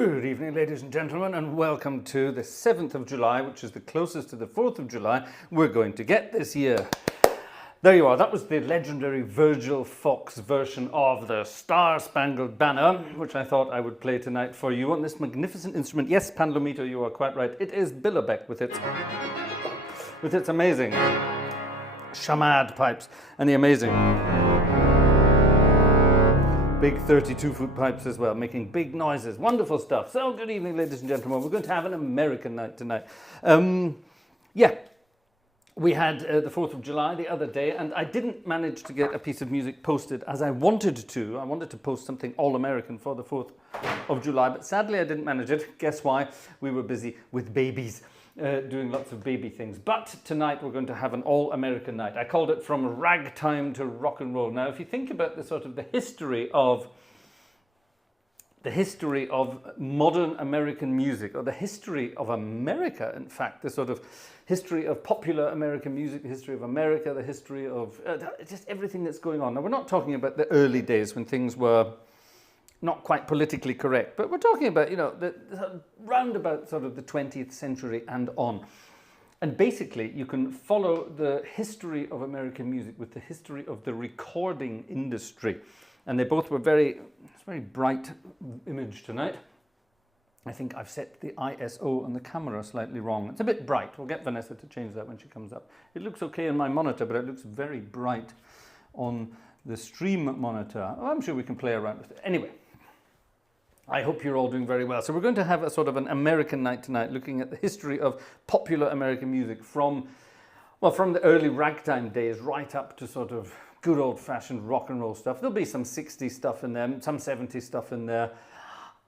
Good evening, ladies and gentlemen, and welcome to the 7th of July, which is the closest to the 4th of July we're going to get this year. There you are. That was the legendary Virgil Fox version of the Star-Spangled Banner, which I thought I would play tonight for you on this magnificent instrument. Yes, Panlomito, you are quite right. It is Billerbeck with its amazing chamade pipes and the amazing big 32-foot pipes as well, making big noises. Wonderful stuff. So, good evening, ladies and gentlemen. We're going to have an American night tonight. We had the 4th of July the other day, and I didn't manage to get a piece of music posted as I wanted to. I wanted to post something all-American for the 4th of July, but sadly I didn't manage it. Guess why? We were busy with babies, doing lots of baby things. But tonight we're going to have an all-American night. I called it From Ragtime to Rock and Roll. Now, if you think about the sort of the history of modern American music, or the history of America, in fact, the sort of history of popular American music, the history of America, the history of just everything that's going on. Now, we're not talking about the early days when things were not quite politically correct, but we're talking about, you know, the roundabout sort of the 20th century and on. And basically, you can follow the history of American music with the history of the recording industry. And they both were it's a very bright image tonight. I think I've set the ISO on the camera slightly wrong. It's a bit bright. We'll get Vanessa to change that when she comes up. It looks okay on my monitor, but it looks very bright on the stream monitor. Oh, I'm sure we can play around with it. Anyway, I hope you're all doing very well. So we're going to have a sort of an American night tonight, looking at the history of popular American music from the early ragtime days right up to sort of good old-fashioned rock and roll stuff. There'll be some 60s stuff in there, some 70s stuff in there.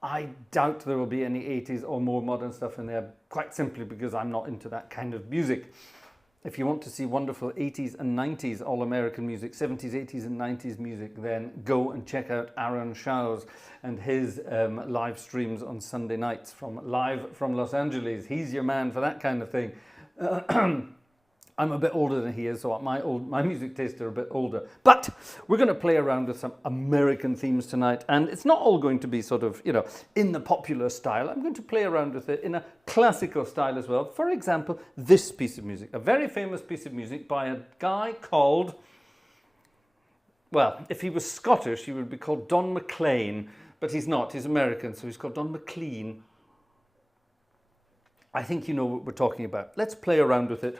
I doubt there will be any 80s or more modern stuff in there, quite simply because I'm not into that kind of music. If you want to see wonderful 80s and 90s all-American music, 70s, 80s and 90s music, then go and check out Aaron Showers and his live streams on Sunday nights live from Los Angeles. He's your man for that kind of thing. I'm a bit older than he is, so my music tastes are a bit older. But we're going to play around with some American themes tonight, and it's not all going to be sort of, you know, in the popular style. I'm going to play around with it in a classical style as well. For example, this piece of music, a very famous piece of music by a guy called, well, if he was Scottish, he would be called Don McLean, but he's not. He's American, so he's called Don McLean. I think you know what we're talking about. Let's play around with it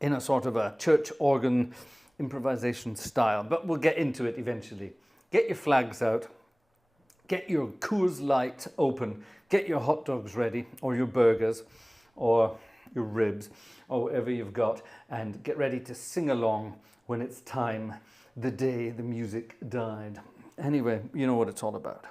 in a sort of a church organ improvisation style, but we'll get into it eventually. Get your flags out, get your Coors Light open, get your hot dogs ready, or your burgers, or your ribs, or whatever you've got, and get ready to sing along when it's time, the day the music died. Anyway, you know what it's all about.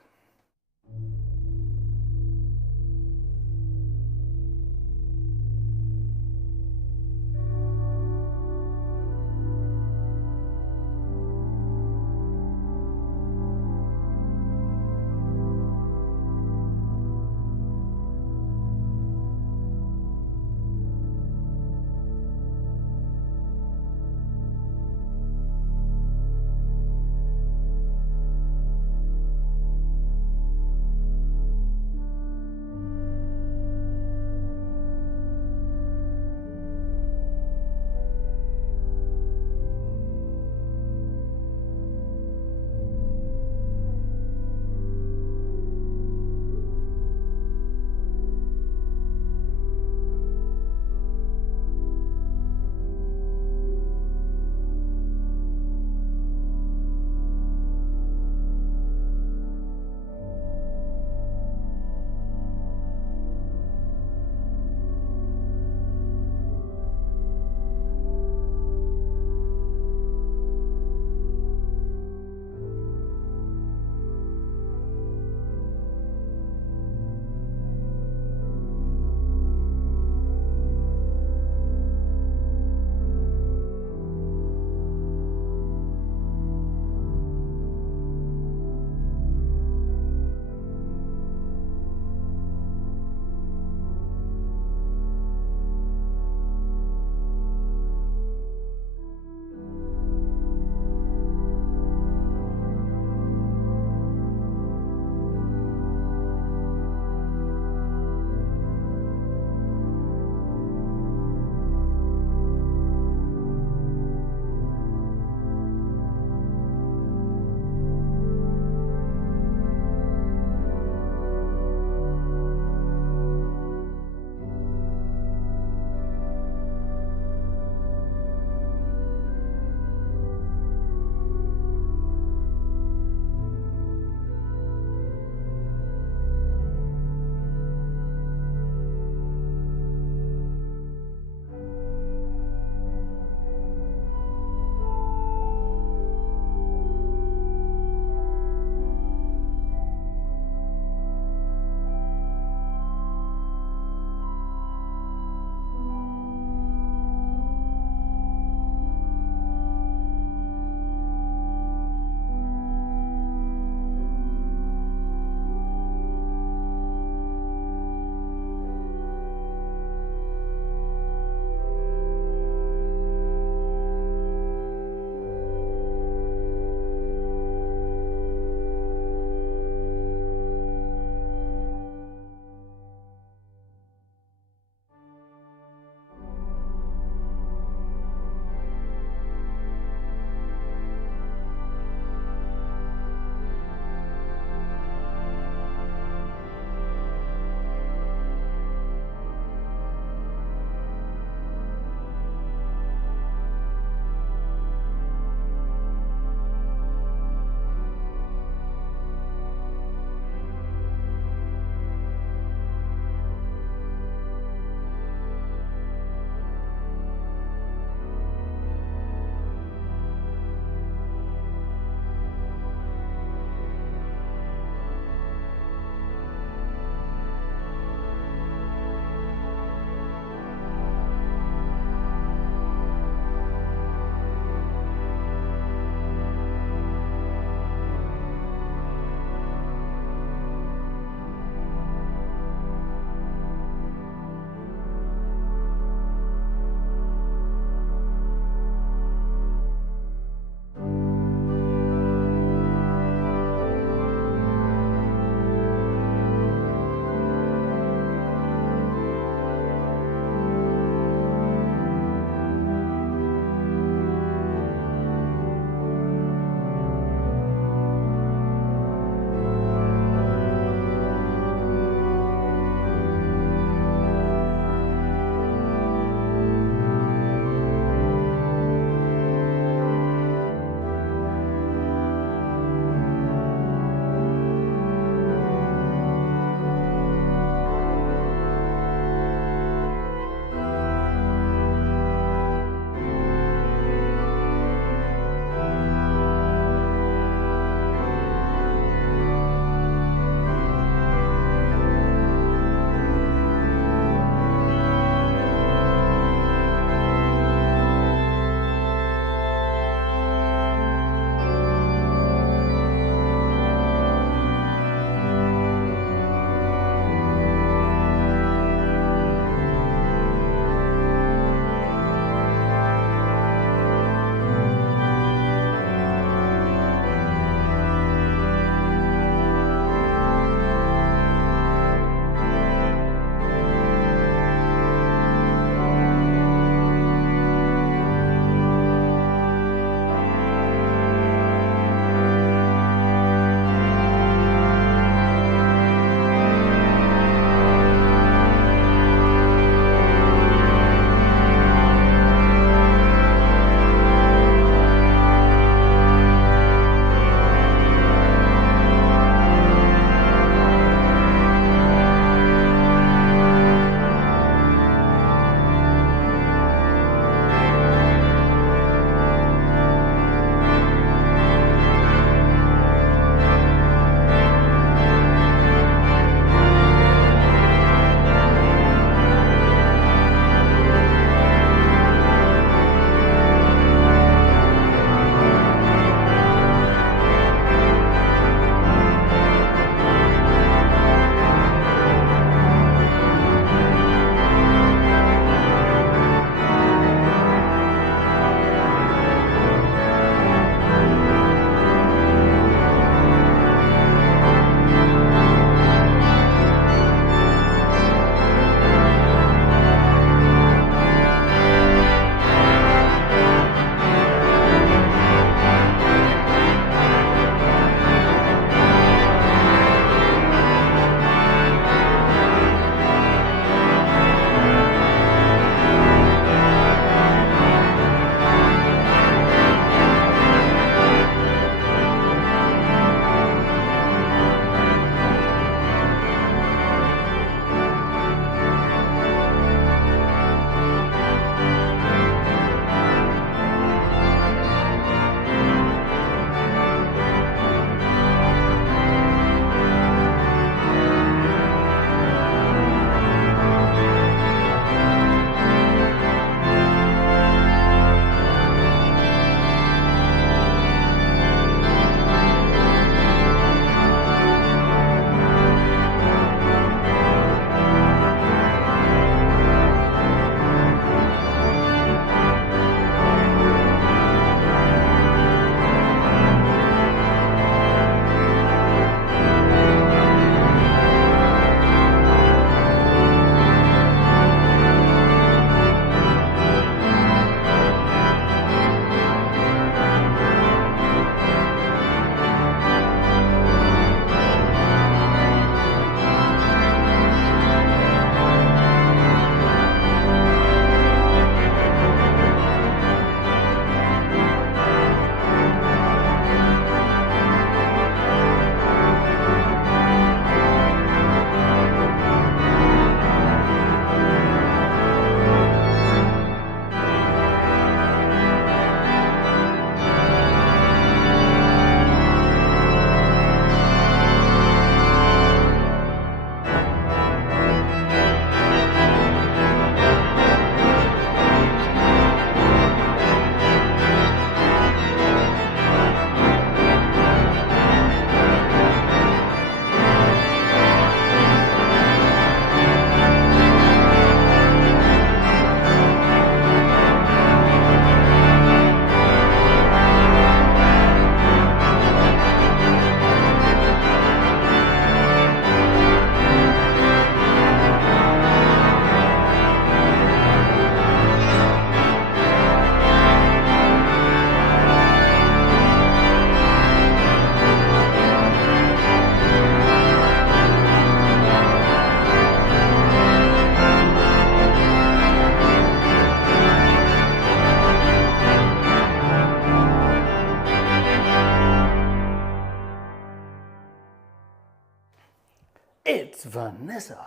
It's Vanessa.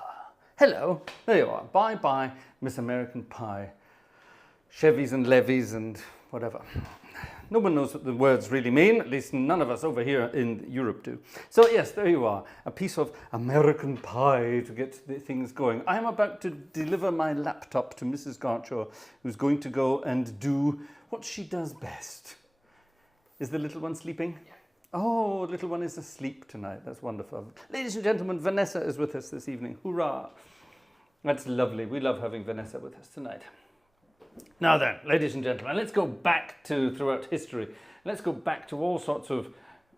Hello. There you are. Bye bye, Miss American Pie. Chevys and levies and whatever. No one knows what the words really mean, at least none of us over here in Europe do. So yes, there you are, a piece of American pie to get the things going. I am about to deliver my laptop to Mrs. Gartshore, who's going to go and do what she does best. Is the little one sleeping? Yeah. Oh, the little one is asleep tonight. That's wonderful. Ladies and gentlemen, Vanessa is with us this evening. Hurrah! That's lovely. We love having Vanessa with us tonight. Now then, ladies and gentlemen, let's go back to throughout history. Let's go back to all sorts of...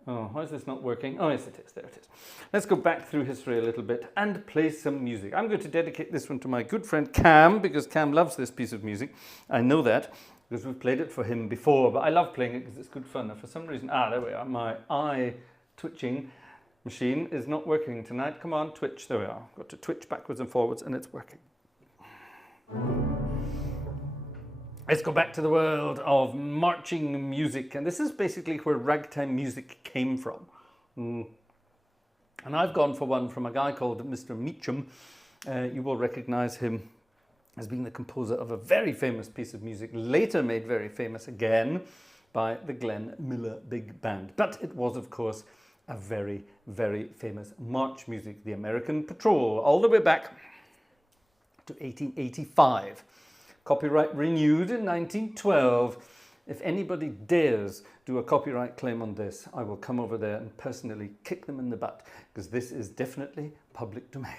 Oh, why is this not working? Oh, yes, it is. There it is. Let's go back through history a little bit and play some music. I'm going to dedicate this one to my good friend Cam, because Cam loves this piece of music. I know that, because we've played it for him before, but I love playing it because it's good fun. Now, for some reason... Ah, there we are. My eye-twitching machine is not working tonight. Come on, twitch. There we are. Got to twitch backwards and forwards, and it's working. Let's go back to the world of marching music, and this is basically where ragtime music came from. And I've gone for one from a guy called Mr. Meacham. You will recognize him as being the composer of a very famous piece of music, later made very famous again by the Glenn Miller Big Band. But it was, of course, a very, very famous march music, the American Patrol, all the way back to 1885. Copyright renewed in 1912. If anybody dares do a copyright claim on this, I will come over there and personally kick them in the butt, because this is definitely public domain.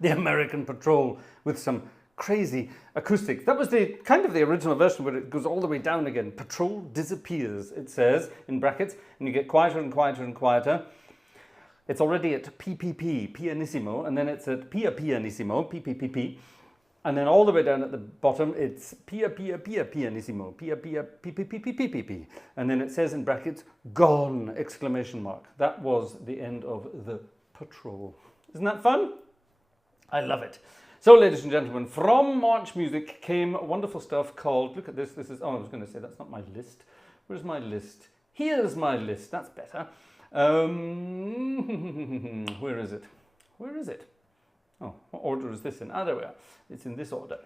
The American Patrol with some crazy acoustics. That was the kind of the original version where it goes all the way down again. Patrol disappears, it says in brackets, and you get quieter and quieter and quieter. It's already at PPP, pianissimo, and then it's at pia pianissimo, PPPP, and then all the way down at the bottom it's pia pianissimo, pia PPPPPP, and then it says in brackets gone exclamation mark. That was the end of the Patrol. Isn't that fun? I love it. So, ladies and gentlemen, from March Music came wonderful stuff called, look at this, this is, oh, I was going to say that's not my list. Where's my list? Here's my list, that's better. Where is it? Where is it? Oh, what order is this in? Ah, there we are. It's in this order.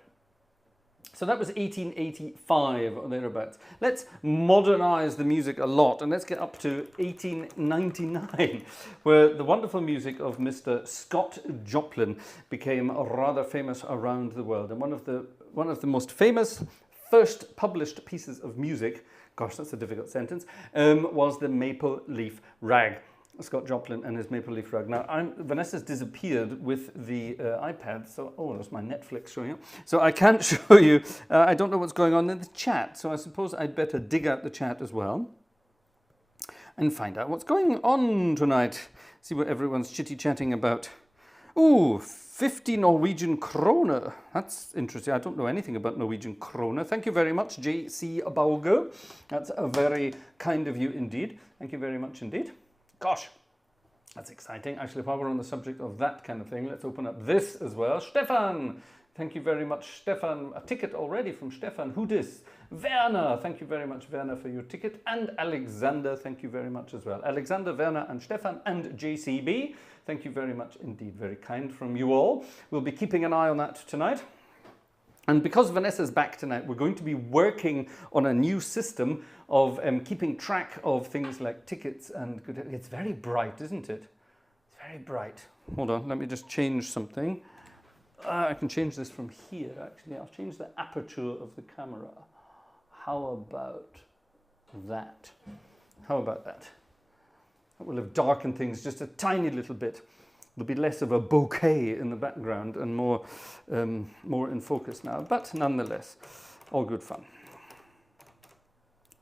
So that was 1885 or thereabouts. Let's modernize the music a lot and let's get up to 1899, where the wonderful music of Mr. Scott Joplin became rather famous around the world. And one of the most famous first published pieces of music, gosh, that's a difficult sentence, was the Maple Leaf Rag. Scott Joplin and his Maple Leaf Rag. Now, Vanessa's disappeared with the iPad, so, oh, there's my Netflix showing up. So I can't show you, I don't know what's going on in the chat, so I suppose I'd better dig out the chat as well and find out what's going on tonight. See what everyone's chitty-chatting about. Ooh, 50 Norwegian kroner. That's interesting. I don't know anything about Norwegian kroner. Thank you very much, J.C. Baugo. That's a very kind of you indeed. Thank you very much indeed. Gosh, that's exciting. Actually, while we're on the subject of that kind of thing, let's open up this as well. Stefan, thank you very much, Stefan. A ticket already from Stefan. Who dis? Werner, thank you very much, Werner, for your ticket. And Alexander, thank you very much as well. Alexander, Werner, and Stefan, and JCB, thank you very much indeed. Very kind from you all. We'll be keeping an eye on that tonight. And because Vanessa's back tonight, we're going to be working on a new system of keeping track of things like tickets and good. It's very bright, isn't it? It's very bright. Hold on, let me just change something. I can change this from here, actually. I'll change the aperture of the camera. How about that? How about that? That will have darkened things just a tiny little bit. There'll be less of a bouquet in the background and more in focus now, but nonetheless, all good fun.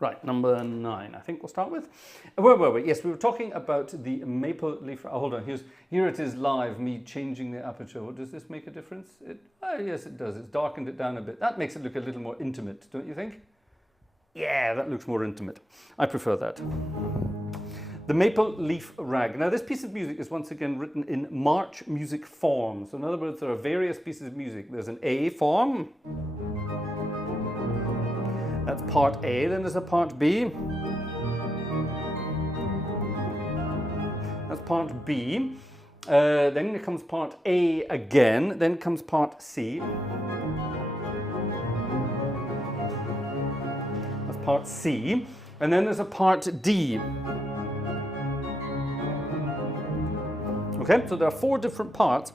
Right, number 9, I think we'll start with. Where were we? Yes, we were talking about the Maple Leaf. Oh, hold on, here it is live, me changing the aperture. Does this make a difference? Yes, it does. It's darkened it down a bit. That makes it look a little more intimate, don't you think? Yeah, that looks more intimate. I prefer that. The Maple Leaf Rag. Now, this piece of music is once again written in March music form. So in other words, there are various pieces of music. There's an A form. That's part A. Then there's a part B. That's part B. Then comes part A again. Then comes part C. That's part C. And then there's a part D. Okay, so there are 4 different parts.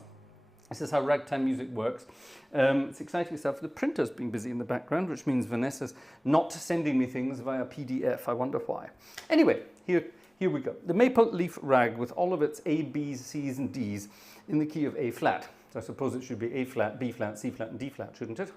This is how ragtime music works. It's exciting stuff. The printer's been busy in the background, which means Vanessa's not sending me things via PDF. I wonder why. Anyway, here we go. The Maple Leaf Rag with all of its A, B's, C's, and D's in the key of A flat. So I suppose it should be A flat, B flat, C flat, and D flat, shouldn't it?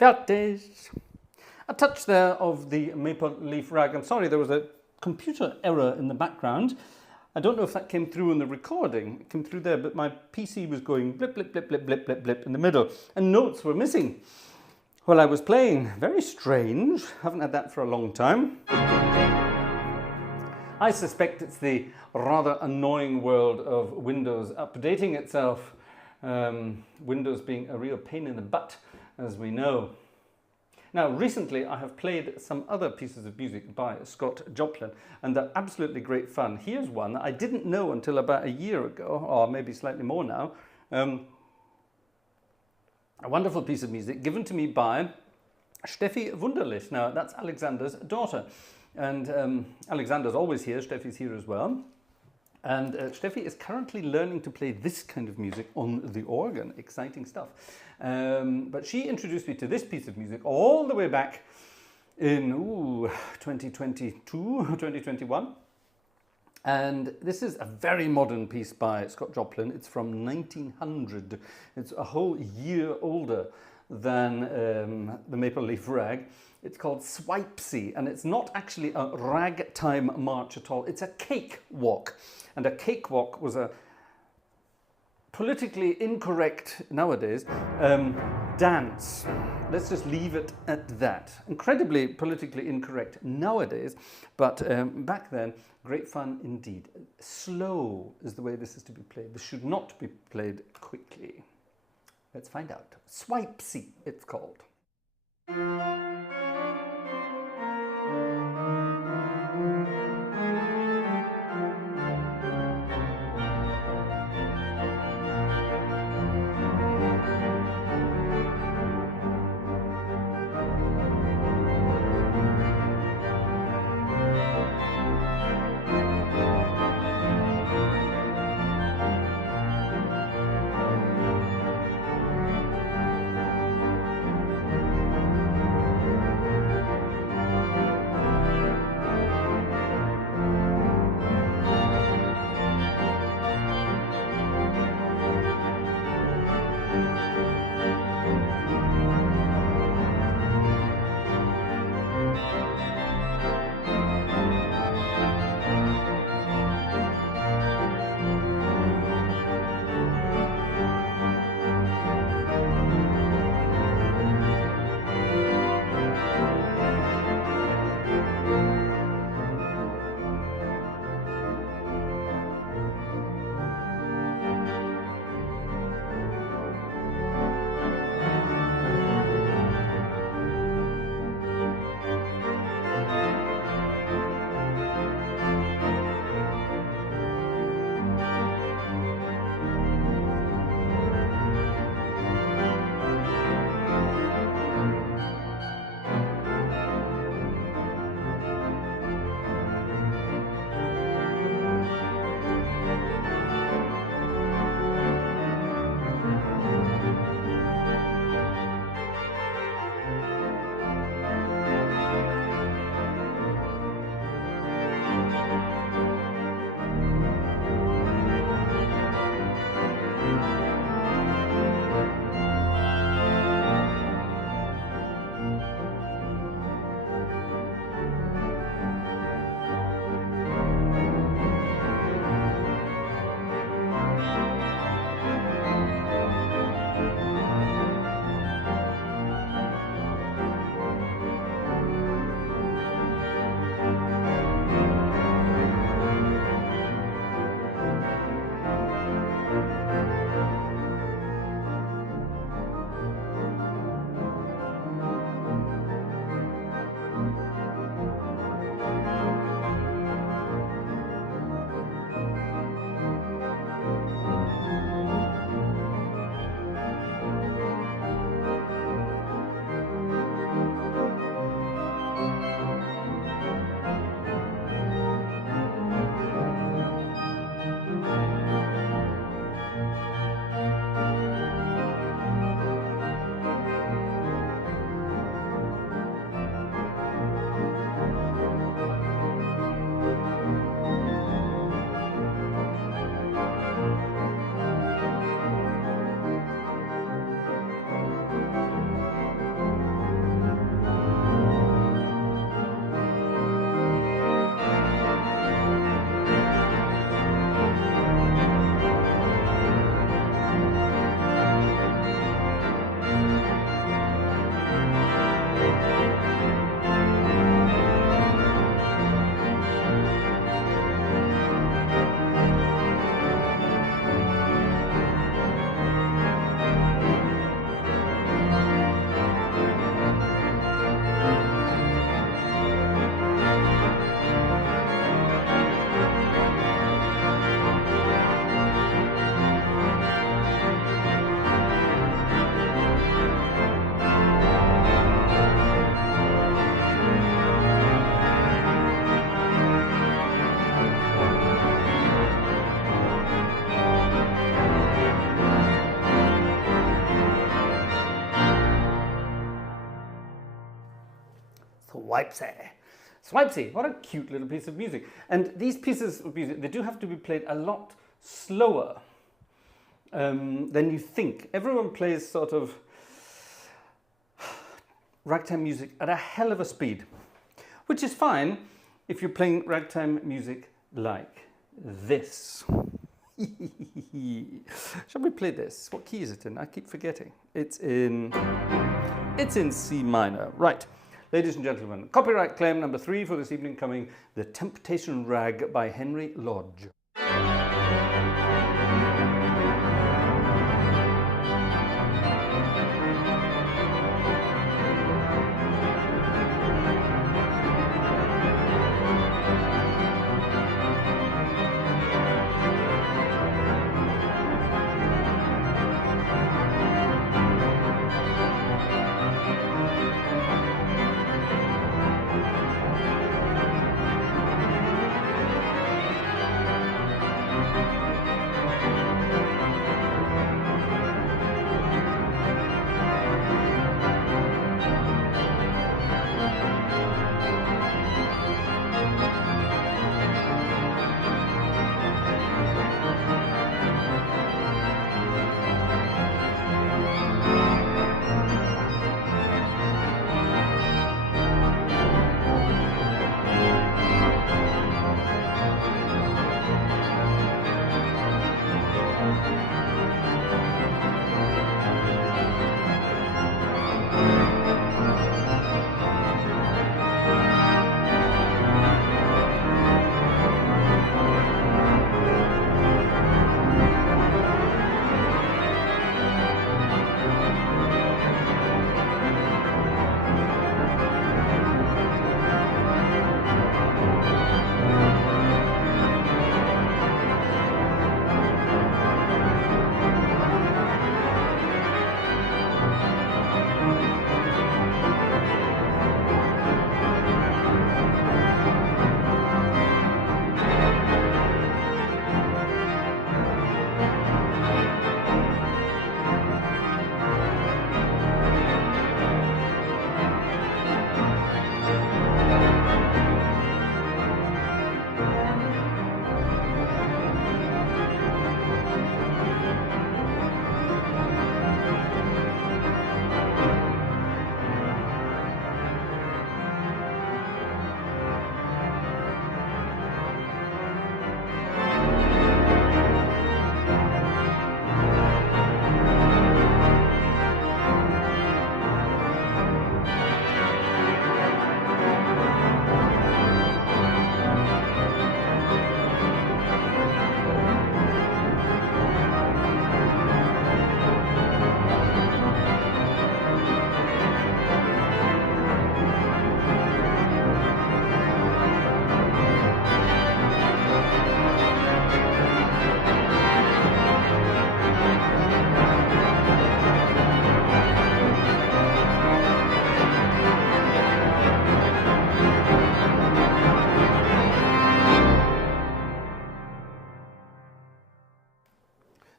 Fertig. A touch there of the maple leaf rag. I'm sorry, there was a computer error in the background. I don't know if that came through in the recording. It came through there, but my PC was going blip, blip, blip, blip, blip, blip, blip in the middle, and notes were missing while I was playing. Very strange. Haven't had that for a long time. I suspect it's the rather annoying world of Windows updating itself. Windows being a real pain in the butt, as we know. Now, recently I have played some other pieces of music by Scott Joplin, and they're absolutely great fun. Here's one that I didn't know until about a year ago, or maybe slightly more now. A wonderful piece of music given to me by Steffi Wunderlich. Now, that's Alexander's daughter. And Alexander's always here, Steffi's here as well. And Steffi is currently learning to play this kind of music on the organ. Exciting stuff. But she introduced me to this piece of music all the way back in 2022, 2021. And this is a very modern piece by Scott Joplin. It's from 1900. It's a whole year older than the Maple Leaf Rag. It's called Swipesy, and it's not actually a ragtime march at all. It's a cakewalk. And a cakewalk was a politically incorrect, nowadays, dance. Let's just leave it at that. Incredibly politically incorrect nowadays, but back then, great fun indeed. Slow is the way this is to be played. This should not be played quickly. Let's find out. Swipesy, it's called. Swipesy. Swipesy, what a cute little piece of music. And these pieces of music, they do have to be played a lot slower than you think. Everyone plays sort of ragtime music at a hell of a speed, which is fine if you're playing ragtime music like this. Shall we play this? What key is it in? I keep forgetting. It's in C minor. Right. Ladies and gentlemen, copyright claim number 3 for this evening coming, The Temptation Rag by Henry Lodge.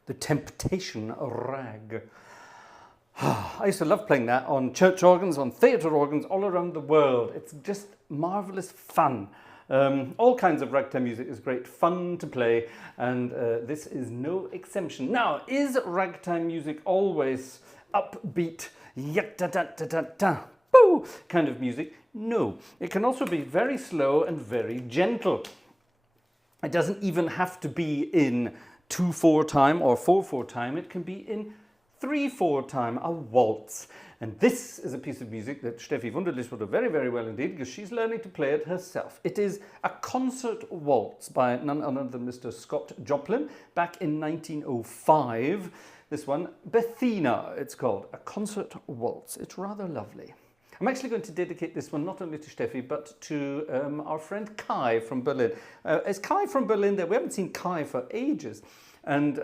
The Temptation Rag. I used to love playing that on church organs, on theatre organs, all around the world. It's just marvellous fun. All kinds of ragtime music is great fun to play, and this is no exception. Now, is ragtime music always upbeat, yat-da-da-da-da-da, boo kind of music? No. It can also be very slow and very gentle. It doesn't even have to be in 2/4 time or 4/4 time. It can be in 3/4 time, a waltz. And this is a piece of music that Steffi Wunderlich will do very, very well indeed, because she's learning to play it herself. It is a concert waltz by none other than Mr. Scott Joplin back in 1905. This one, Bethena, it's called, a concert waltz. It's rather lovely. I'm actually going to dedicate this one not only to Steffi, but to our friend Kai from Berlin. Is Kai from Berlin there? We haven't seen Kai for ages. And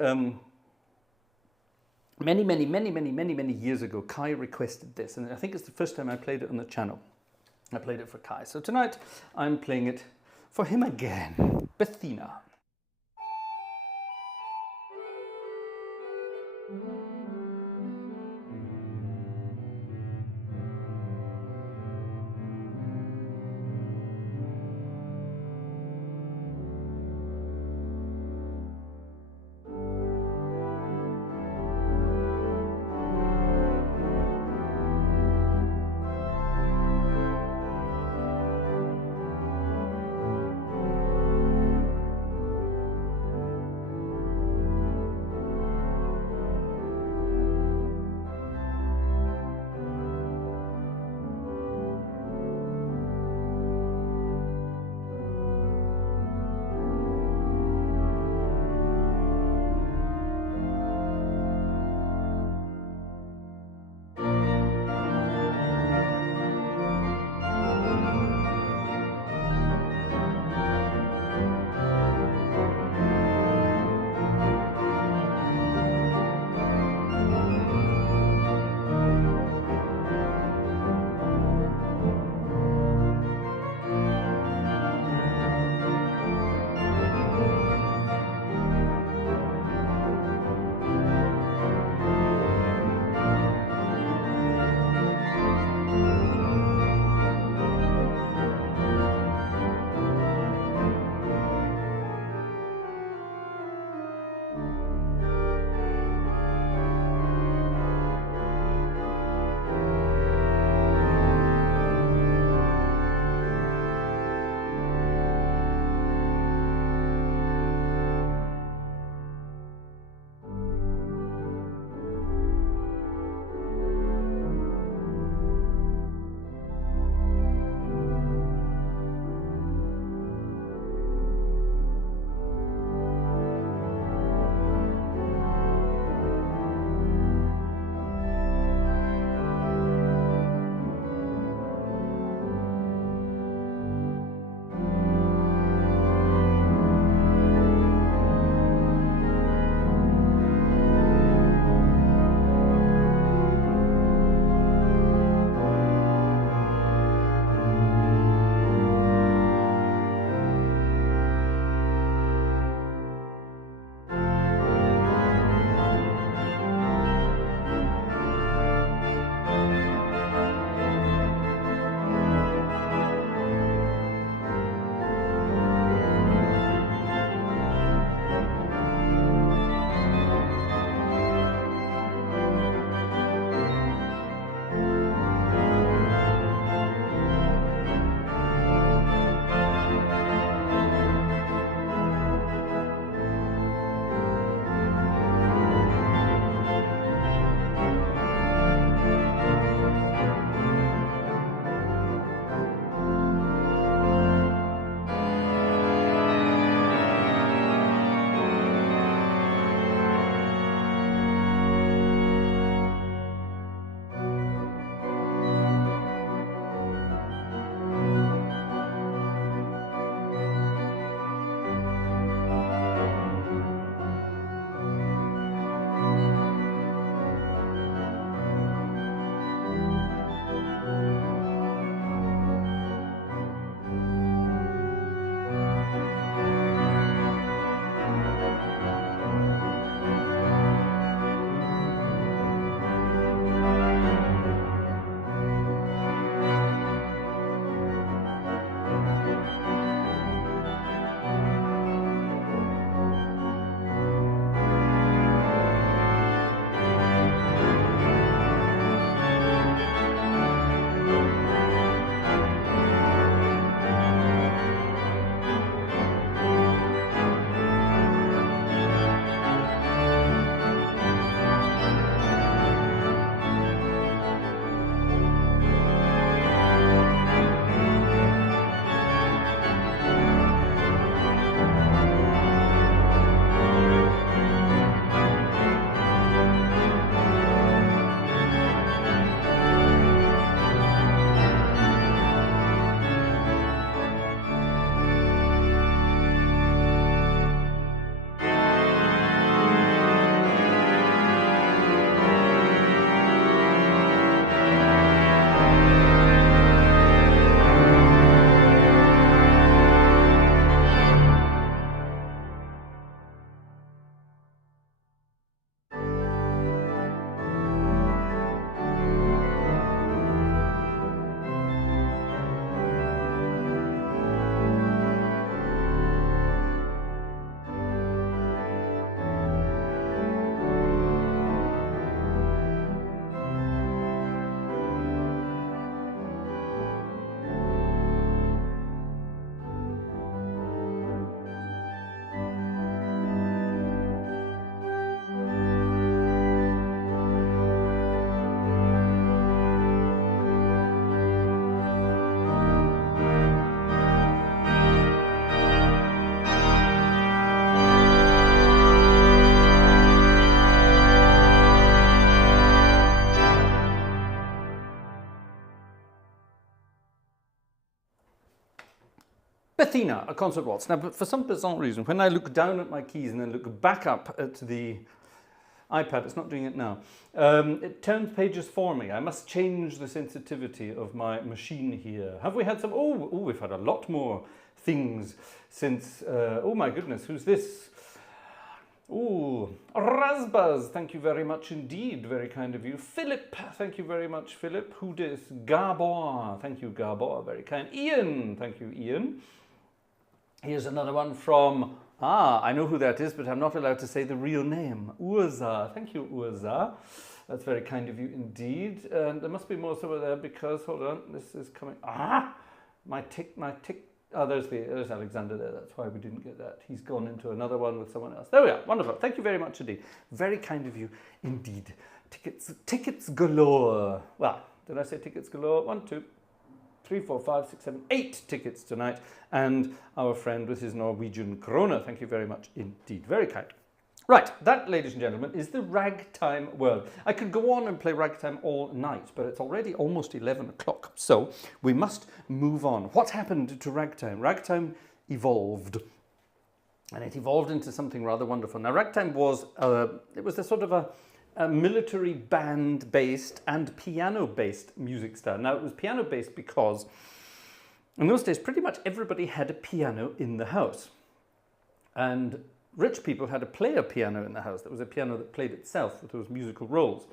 many years ago, Kai requested this. And I think it's the first time I played it on the channel. I played it for Kai. So tonight, I'm playing it for him again. Bethena. Bethena, a concert waltz. Now, but for some bizarre reason, when I look down at my keys and then look back up at the iPad, it's not doing it now, it turns pages for me. I must change the sensitivity of my machine here. Have we had some? Oh, we've had a lot more things since, oh my goodness, who's this? Oh, Rasbaz, thank you very much indeed, very kind of you. Philip, thank you very much, Philip. Who dis? Gabor, thank you, Gabor, very kind. Ian, thank you, Ian. Here's another one from, I know who that is, but I'm not allowed to say the real name. Urza, thank you, Urza. That's very kind of you indeed. And there must be more somewhere there because, hold on, this is coming. My tick. There's Alexander there. That's why we didn't get that. He's gone into another one with someone else. There we are. Wonderful. Thank you very much indeed. Very kind of you indeed. Tickets galore. Well, did I say tickets galore? 1, 2, 3, 4, 5, 6, 7, 8 tickets tonight. And our friend with his Norwegian krona. Thank you very much indeed. Very kind. Right, that, ladies and gentlemen, is the ragtime world. I could go on and play ragtime all night, but it's already almost 11 o'clock, so we must move on. What happened to ragtime? Ragtime evolved, and it evolved into something rather wonderful. Now, ragtime was, it was a sort of a military band-based and piano-based music style. Now, it was piano-based because in those days, pretty much everybody had a piano in the house, and rich people had to play a piano in the house. There was a piano that played itself with those musical rolls.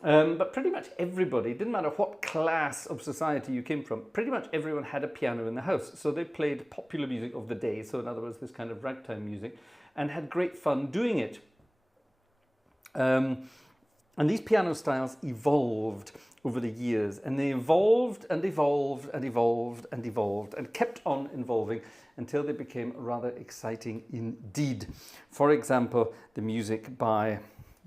But pretty much everybody, didn't matter what class of society you came from, pretty much everyone had a piano in the house. So they played popular music of the day, so in other words, this kind of ragtime music, and had great fun doing it. And these piano styles evolved over the years, and they evolved and evolved and evolved and evolved and kept on evolving until they became rather exciting indeed. For example, the music by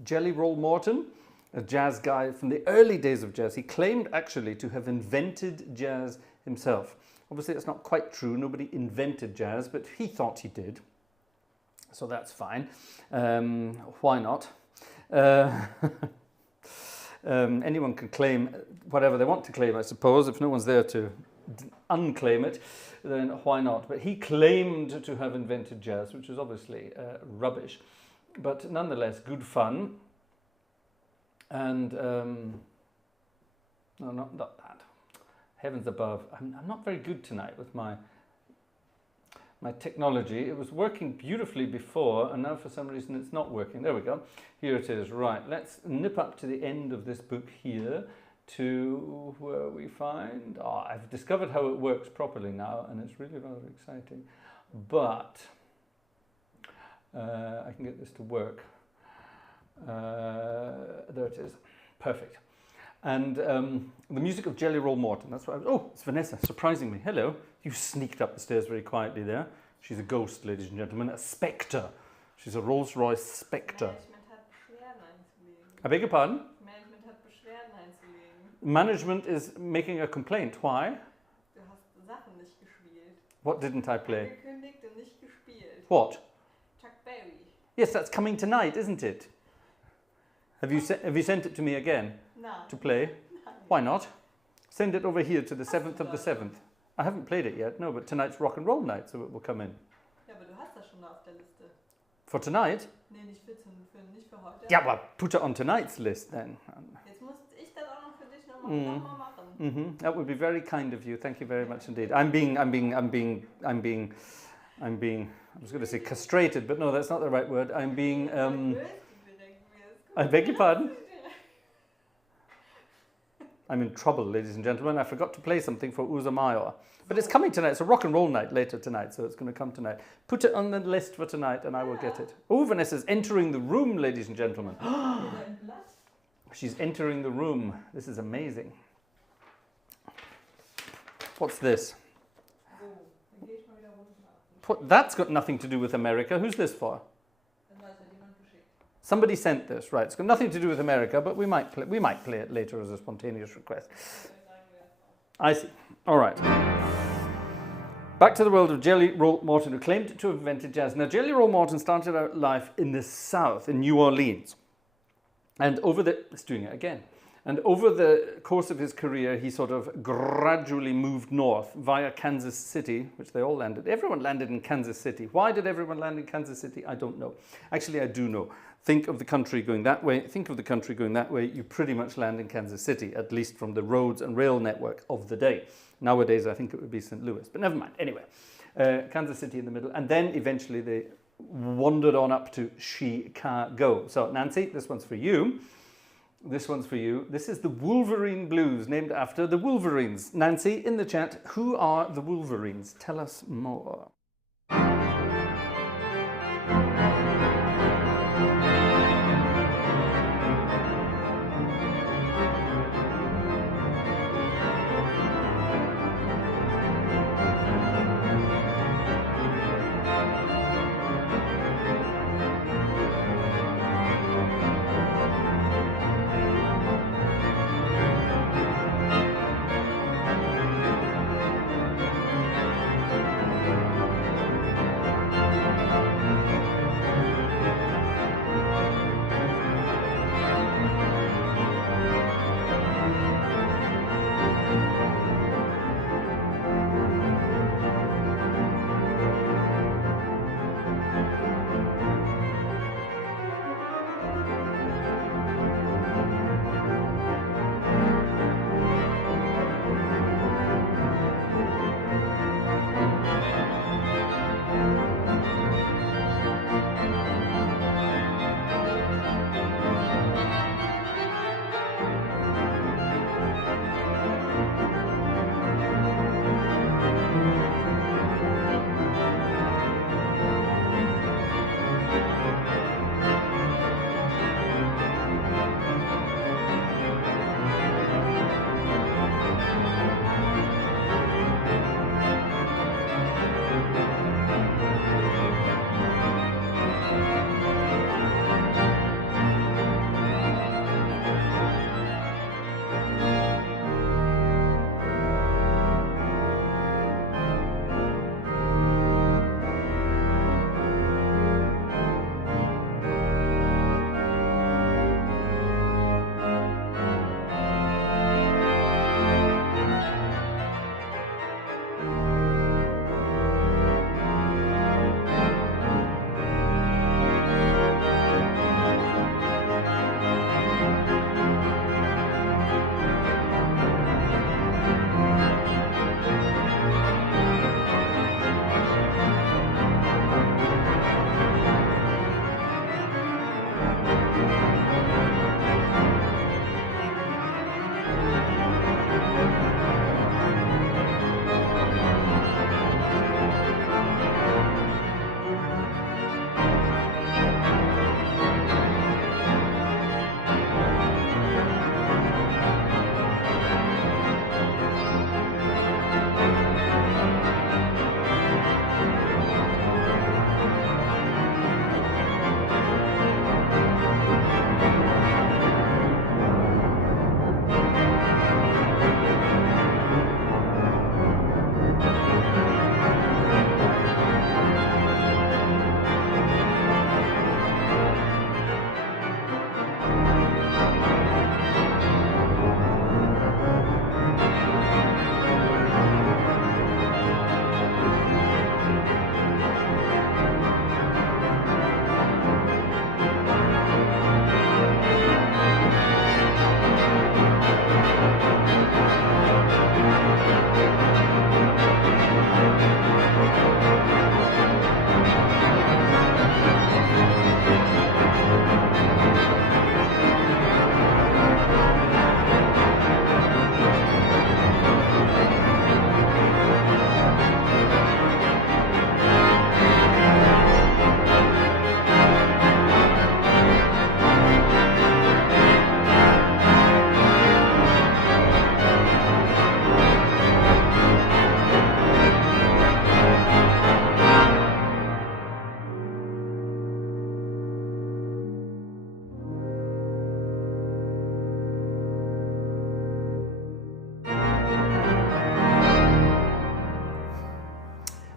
Jelly Roll Morton, a jazz guy from the early days of jazz. He claimed actually to have invented jazz himself. Obviously, that's not quite true. Nobody invented jazz, but he thought he did. So that's fine. Why not? Anyone can claim whatever they want to claim, I suppose. If no one's there to unclaim it, then why not? But he claimed to have invented jazz, which is obviously rubbish, but nonetheless good fun. And no, not that. Heavens above, I'm not very good tonight with my technology. It was working beautifully before, and now for some reason it's not working. There we go. Here it is. Right, let's nip up to the end of this book here to where we find... I've discovered how it works properly now, and it's really rather exciting. But I can get this to work. There it is. Perfect. And the music of Jelly Roll Morton. That's what it's Vanessa, surprising me. Hello. You sneaked up the stairs very quietly there. She's a ghost, ladies and gentlemen, a spectre. She's a Rolls-Royce spectre. I beg your pardon? Management is making a complaint. Why? What didn't I play? What? Yes, that's coming tonight, isn't it? Have you sent it to me again? No. To play? No. Why not? Send it over here to the 7th of the 7th. I haven't played it yet, no, but tonight's rock and roll night, so it will come in. Ja, aber du hast das schon auf der Liste. For tonight? Nee, nicht für heute. Yeah, well, put it on tonight's list then. Jetzt muss ich das auch noch für dich nochmal machen. That would be very kind of you. Thank you very much indeed. I was going to say castrated, but no, that's not the right word. I'm being, I beg your pardon? I'm in trouble, ladies and gentlemen. I forgot to play something for Uzamayor. But it's coming tonight. It's a rock and roll night later tonight, so it's going to come tonight. Put it on the list for tonight and I will get it. Oh, Vanessa's entering the room, ladies and gentlemen. She's entering the room. This is amazing. What's this? That's got nothing to do with America. Who's this for? Somebody sent this, right? It's got nothing to do with America, but we might play it later as a spontaneous request. I see. All right. Back to the world of Jelly Roll Morton, who claimed to have invented jazz. Now, Jelly Roll Morton started out life in the South, in New Orleans. And let's doing it again. And over the course of his career, he sort of gradually moved north via Kansas City, which they all landed. Everyone landed in Kansas City. Why did everyone land in Kansas City? I don't know. Actually, I do know. Think of the country going that way. Think of the country going that way. You pretty much land in Kansas City, at least from the roads and rail network of the day. Nowadays, I think it would be St. Louis, but never mind. Anyway, Kansas City in the middle. And then eventually they wandered on up to Chicago. So Nancy, this one's for you. This one's for you. This is the Wolverine Blues, named after the Wolverines. Nancy, in the chat, who are the Wolverines? Tell us more.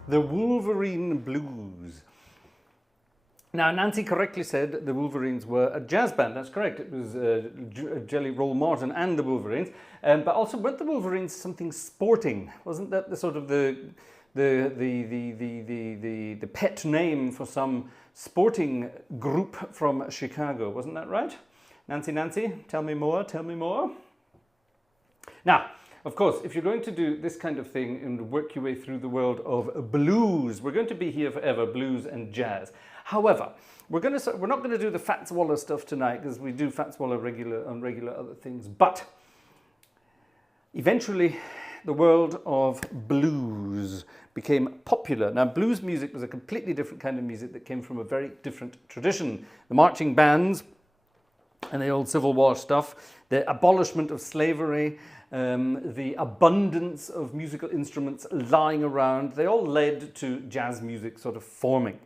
The Wolverine Blues. Now, Nancy correctly said the Wolverines were a jazz band. That's correct. It was Jelly Roll Morton and the Wolverines. But also, weren't the Wolverines something sporting? Wasn't that the sort of the pet name for some sporting group from Chicago? Wasn't that right? Nancy, tell me more, tell me more. Now, of course, if you're going to do this kind of thing and work your way through the world of blues, we're going to be here forever, blues and jazz. However, we're not going to do the Fats Waller stuff tonight because we do Fats Waller on regular other things. But eventually, the world of blues became popular. Now, blues music was a completely different kind of music that came from a very different tradition. The marching bands and the old Civil War stuff, the abolishment of slavery, the abundance of musical instruments lying around, they all led to jazz music sort of forming.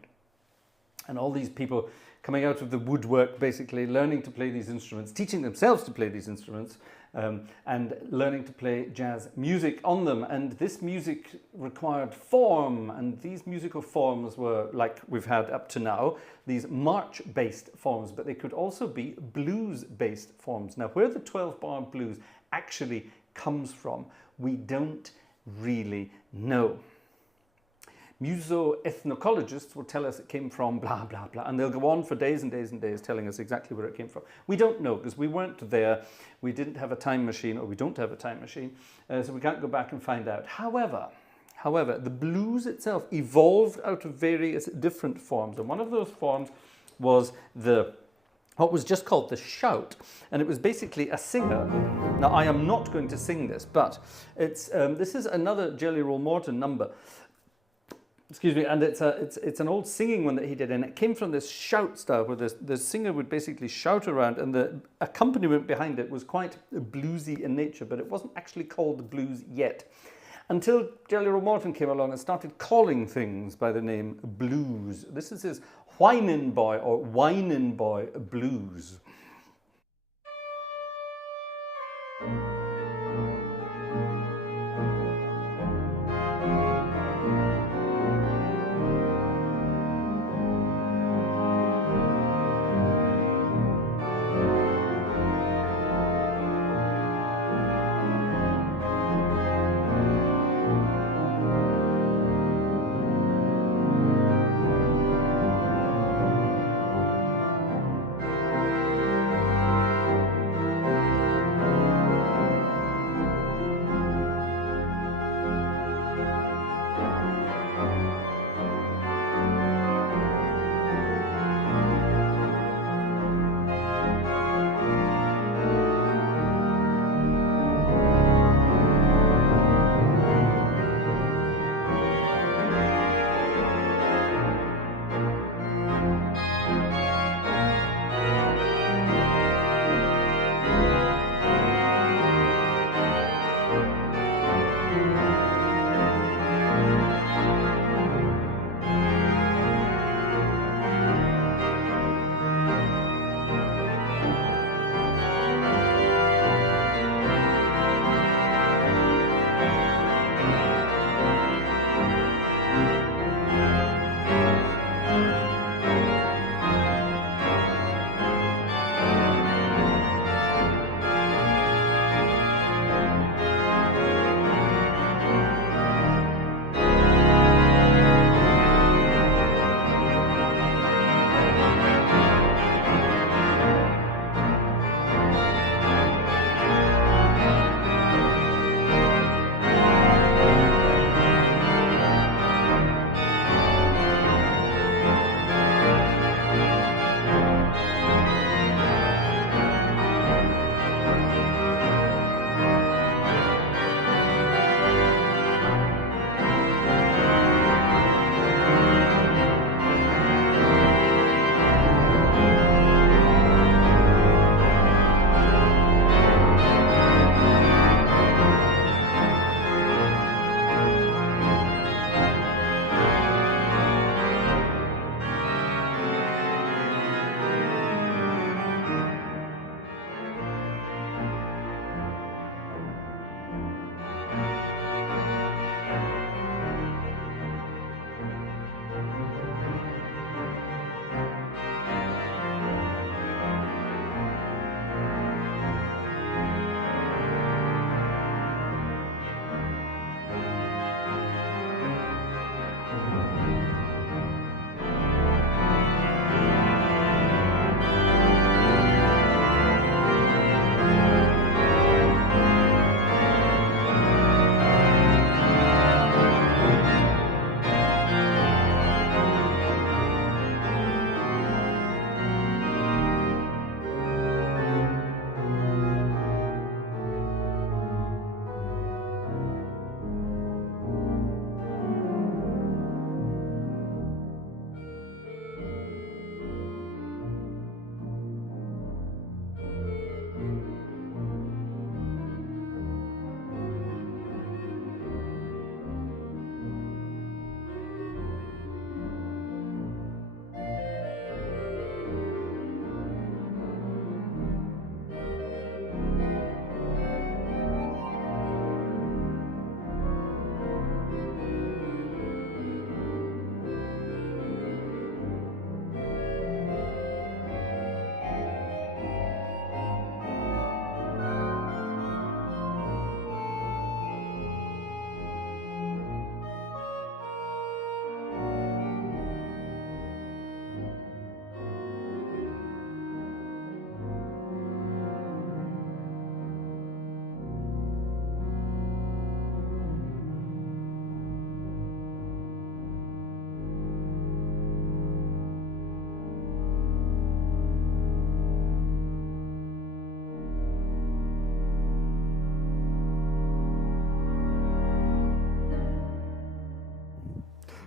And all these people coming out of the woodwork, basically learning to play these instruments, teaching themselves to play these instruments, and learning to play jazz music on them. And this music required form, and these musical forms were, like we've had up to now, these march-based forms, but they could also be blues-based forms. Now, where the 12-bar blues actually comes from, we don't really know. Muso-ethnocologists will tell us it came from blah, blah, blah, and they'll go on for days and days and days telling us exactly where it came from. We don't know because we weren't there. We didn't have a time machine, or we don't have a time machine, so we can't go back and find out. However, the blues itself evolved out of various different forms, and one of those forms was what was just called the shout, and it was basically a singer. Now, I am not going to sing this, but this is another Jelly Roll Morton number. Excuse me, and it's an old singing one that he did, and it came from this shout style where the singer would basically shout around, and the accompaniment behind it was quite bluesy in nature, but it wasn't actually called the blues yet. Until Jelly Roll Morton came along and started calling things by the name blues. This is his Whinin' Boy or Winin' Boy blues.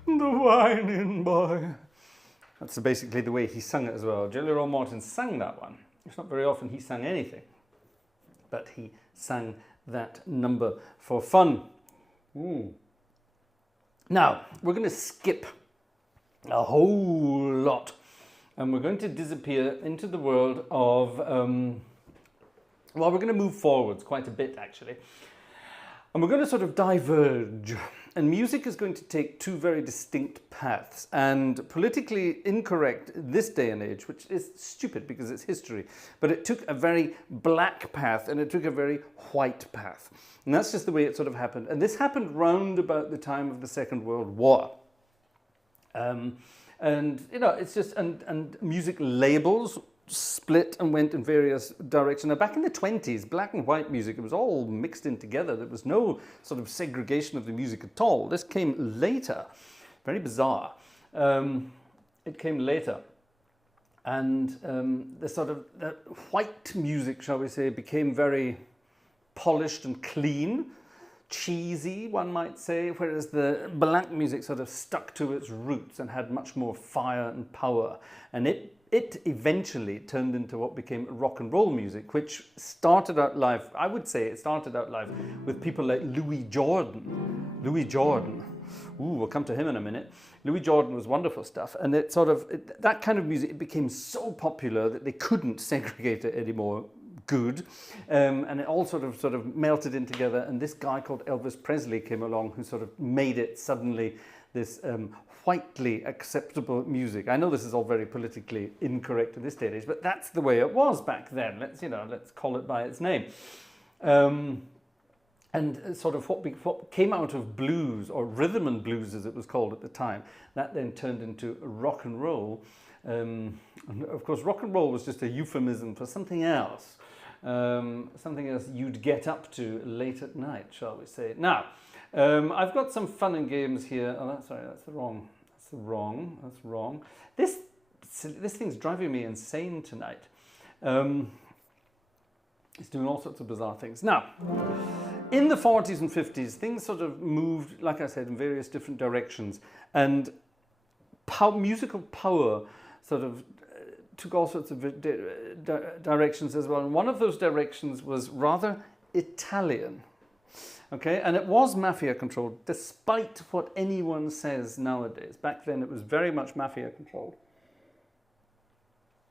the whining boy. That's basically the way he sung it as well. Jelly Roll Morton sang that one. It's not very often he sang anything, but he sang that number for fun. Now, we're going to skip a whole lot, and we're going to disappear into the world of, well, we're going to move forwards quite a bit, actually. And we're going to sort of diverge. And music is going to take two very distinct paths. And politically incorrect this day and age, which is stupid because it's history, but it took a very black path and it took a very white path. And that's just the way it sort of happened. And this happened round about the time of the Second World War. And, you know, it's just, and music labels split and went in various directions. Now, back in the 20s, black and white music, it was all mixed in together. There was no sort of segregation of the music at all. This came later. Very bizarre. It came later. And the white music, shall we say, became very polished and clean, cheesy, one might say, whereas the black music sort of stuck to its roots and had much more fire and power. And it eventually turned into what became rock and roll music, which started out live, I would say it started out live with people like Louis Jordan. Louis Jordan. Ooh, we'll come to him in a minute. Louis Jordan was wonderful stuff. And it sort of, that kind of music, it became so popular that they couldn't segregate it anymore. Good. And it all sort of melted in together. And this guy called Elvis Presley came along who sort of made it suddenly this whitely acceptable music. I know this is all very politically incorrect in this day and age, but that's the way it was back then. Let's call it by its name. And sort of what came out of blues, or rhythm and blues as it was called at the time, that then turned into rock and roll. And of course, rock and roll was just a euphemism for something else you'd get up to late at night, shall we say. Now, I've got some fun and games here. Oh, that's wrong. This thing's driving me insane tonight. It's doing all sorts of bizarre things. Now, in the 40s and 50s, things sort of moved, like I said, in various different directions. And musical power sort of took all sorts of directions as well. And one of those directions was rather Italian. Okay, and it was mafia controlled, despite what anyone says nowadays. Back then, it was very much mafia controlled.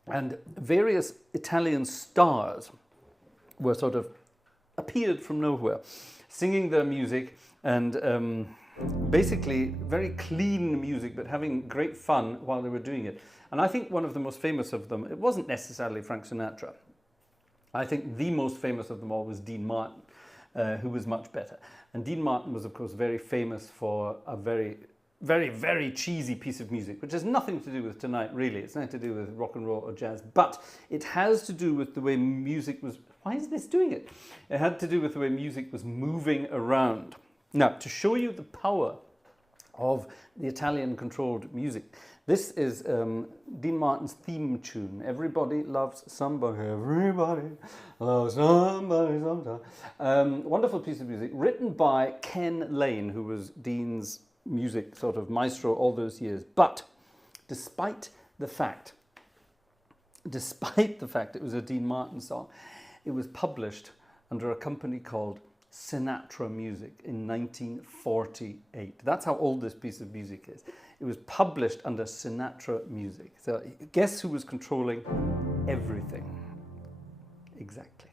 And various Italian stars were sort of appeared from nowhere, singing their music and basically very clean music, but having great fun while they were doing it. And I think one of the most famous of them, it wasn't necessarily Frank Sinatra. I think the most famous of them all was Dean Martin. Who was much better. And Dean Martin was, of course, very famous for a very, very, very cheesy piece of music, which has nothing to do with tonight, really. It's nothing to do with rock and roll or jazz, but it has to do with the way music was... Why is this doing it? It had to do with the way music was moving around. Now, to show you the power of the Italian-controlled music, this is Dean Martin's theme tune. Everybody loves somebody. Everybody loves somebody sometime. Wonderful piece of music, written by Ken Lane, who was Dean's music sort of maestro all those years. But despite the fact it was a Dean Martin song, it was published under a company called Sinatra Music in 1948. That's how old this piece of music is. It was published under Sinatra Music. So guess who was controlling everything? Exactly.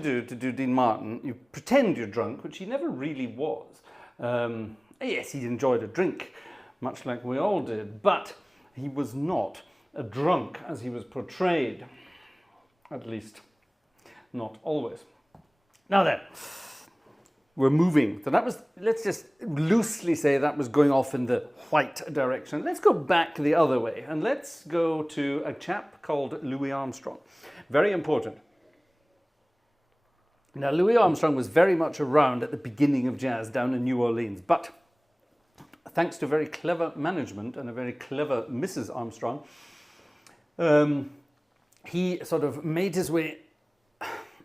to do Dean Martin, you pretend you're drunk, which he never really was. Yes, he enjoyed a drink, much like we all did, but he was not a drunk as he was portrayed. At least, not always. Now then, we're moving. So that was, let's just loosely say that was going off in the white direction. Let's go back the other way and let's go to a chap called Louis Armstrong. Very important. Now, Louis Armstrong was very much around at the beginning of jazz down in New Orleans, but thanks to very clever management and a very clever Mrs. Armstrong, he sort of made his way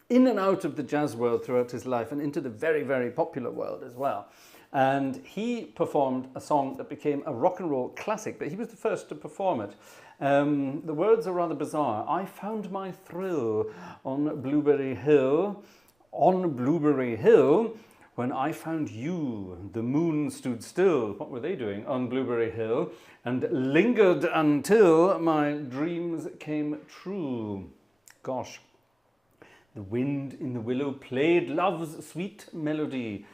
in and out of the jazz world throughout his life and into the very, very popular world as well. And he performed a song that became a rock and roll classic, but he was the first to perform it. The words are rather bizarre. I found my thrill on Blueberry Hill, when I found you. The moon stood still. What were they doing on Blueberry Hill? And lingered until my dreams came true. Gosh. The wind in the willow played love's sweet melody.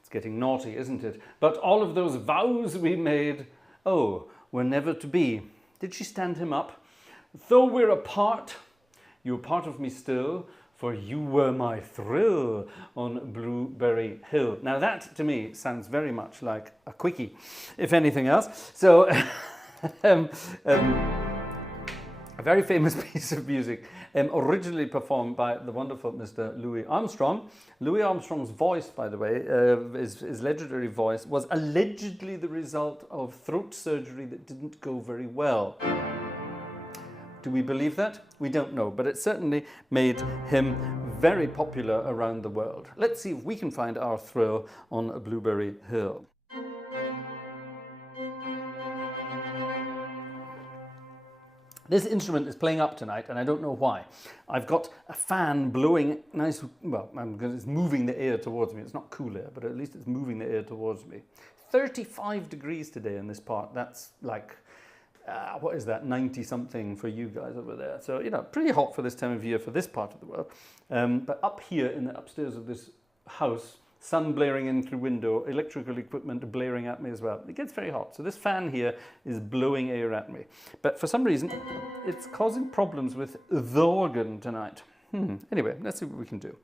It's getting naughty, isn't it? But all of those vows we made, oh, were never to be. Did she stand him up? Though we're apart, you're part of me still, for you were my thrill on Blueberry Hill. Now that, to me, sounds very much like a quickie, if anything else. So, a very famous piece of music, originally performed by the wonderful Mr. Louis Armstrong. Louis Armstrong's voice, by the way, his legendary voice, was allegedly the result of throat surgery that didn't go very well. Do we believe that? We don't know, but it certainly made him very popular around the world. Let's see if we can find our thrill on a Blueberry Hill. This instrument is playing up tonight, and I don't know why. I've got a fan blowing nice, well, it's moving the air towards me. It's not cool air, but at least it's moving the air towards me. 35 degrees today in this part. That's like, what is that, 90-something for you guys over there. So, you know, pretty hot for this time of year for this part of the world. But up here in the upstairs of this house, sun blaring in through window, electrical equipment blaring at me as well. It gets very hot. So this fan here is blowing air at me. But for some reason, it's causing problems with the organ tonight. Anyway, let's see what we can do.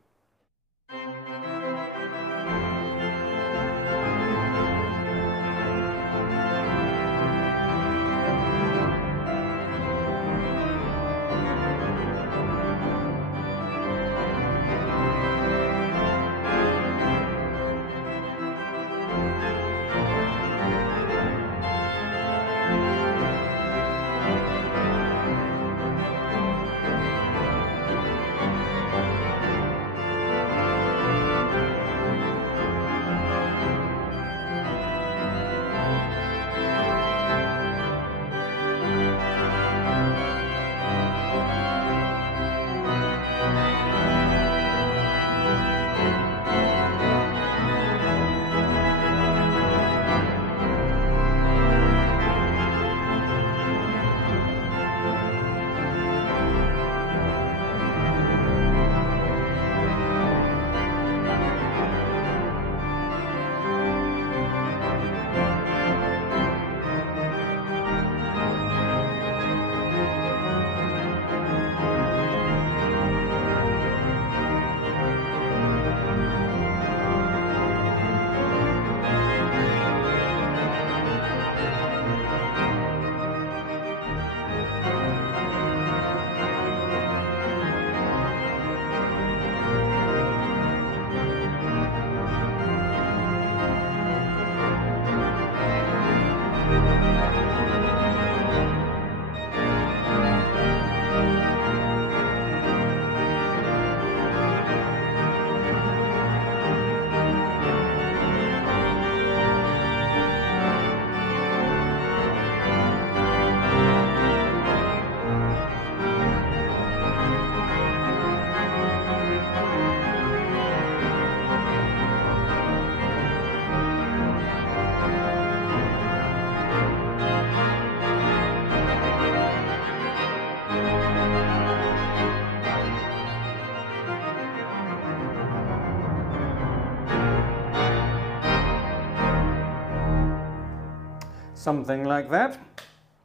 something like that.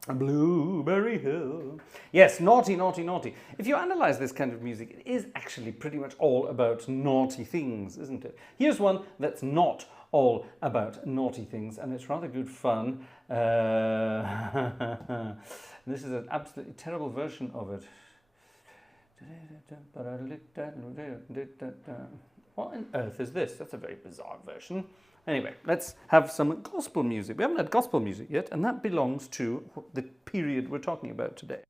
Blueberry Hill. Yes, naughty, naughty, naughty. If you analyze this kind of music, it is actually pretty much all about naughty things, isn't it? Here's one that's not all about naughty things, and it's rather good fun. This is an absolutely terrible version of it. What on earth is this? That's a very bizarre version. Anyway, let's have some gospel music. We haven't had gospel music yet, and that belongs to the period we're talking about today.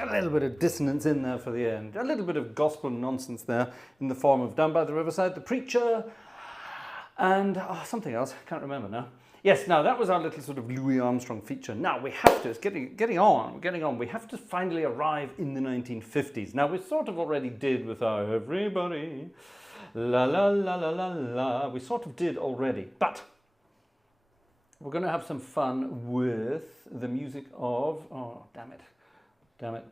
Got a little bit of dissonance in there for the end. A little bit of gospel nonsense there in the form of Down by the Riverside, The Preacher, and something else. I can't remember now. Yes, now that was our little sort of Louis Armstrong feature. Now we have to, it's getting on. We have to finally arrive in the 1950s. Now we sort of already did with our Everybody, la la la la la la. We sort of did already, but we're going to have some fun with the music of, oh, damn it,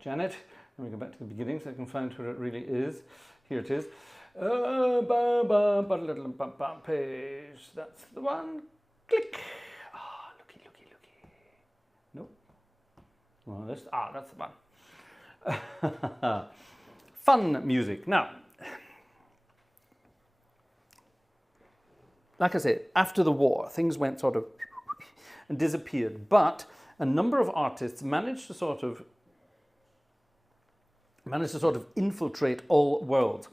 Janet. Let me go back to the beginning so I can find where it really is. Here it is. Page. That's the one. Click. Ah, looky. Nope. Well, that's the one. Fun music. Now, like I said, after the war, things went sort of and disappeared, but a number of artists managed to sort of infiltrate all worlds,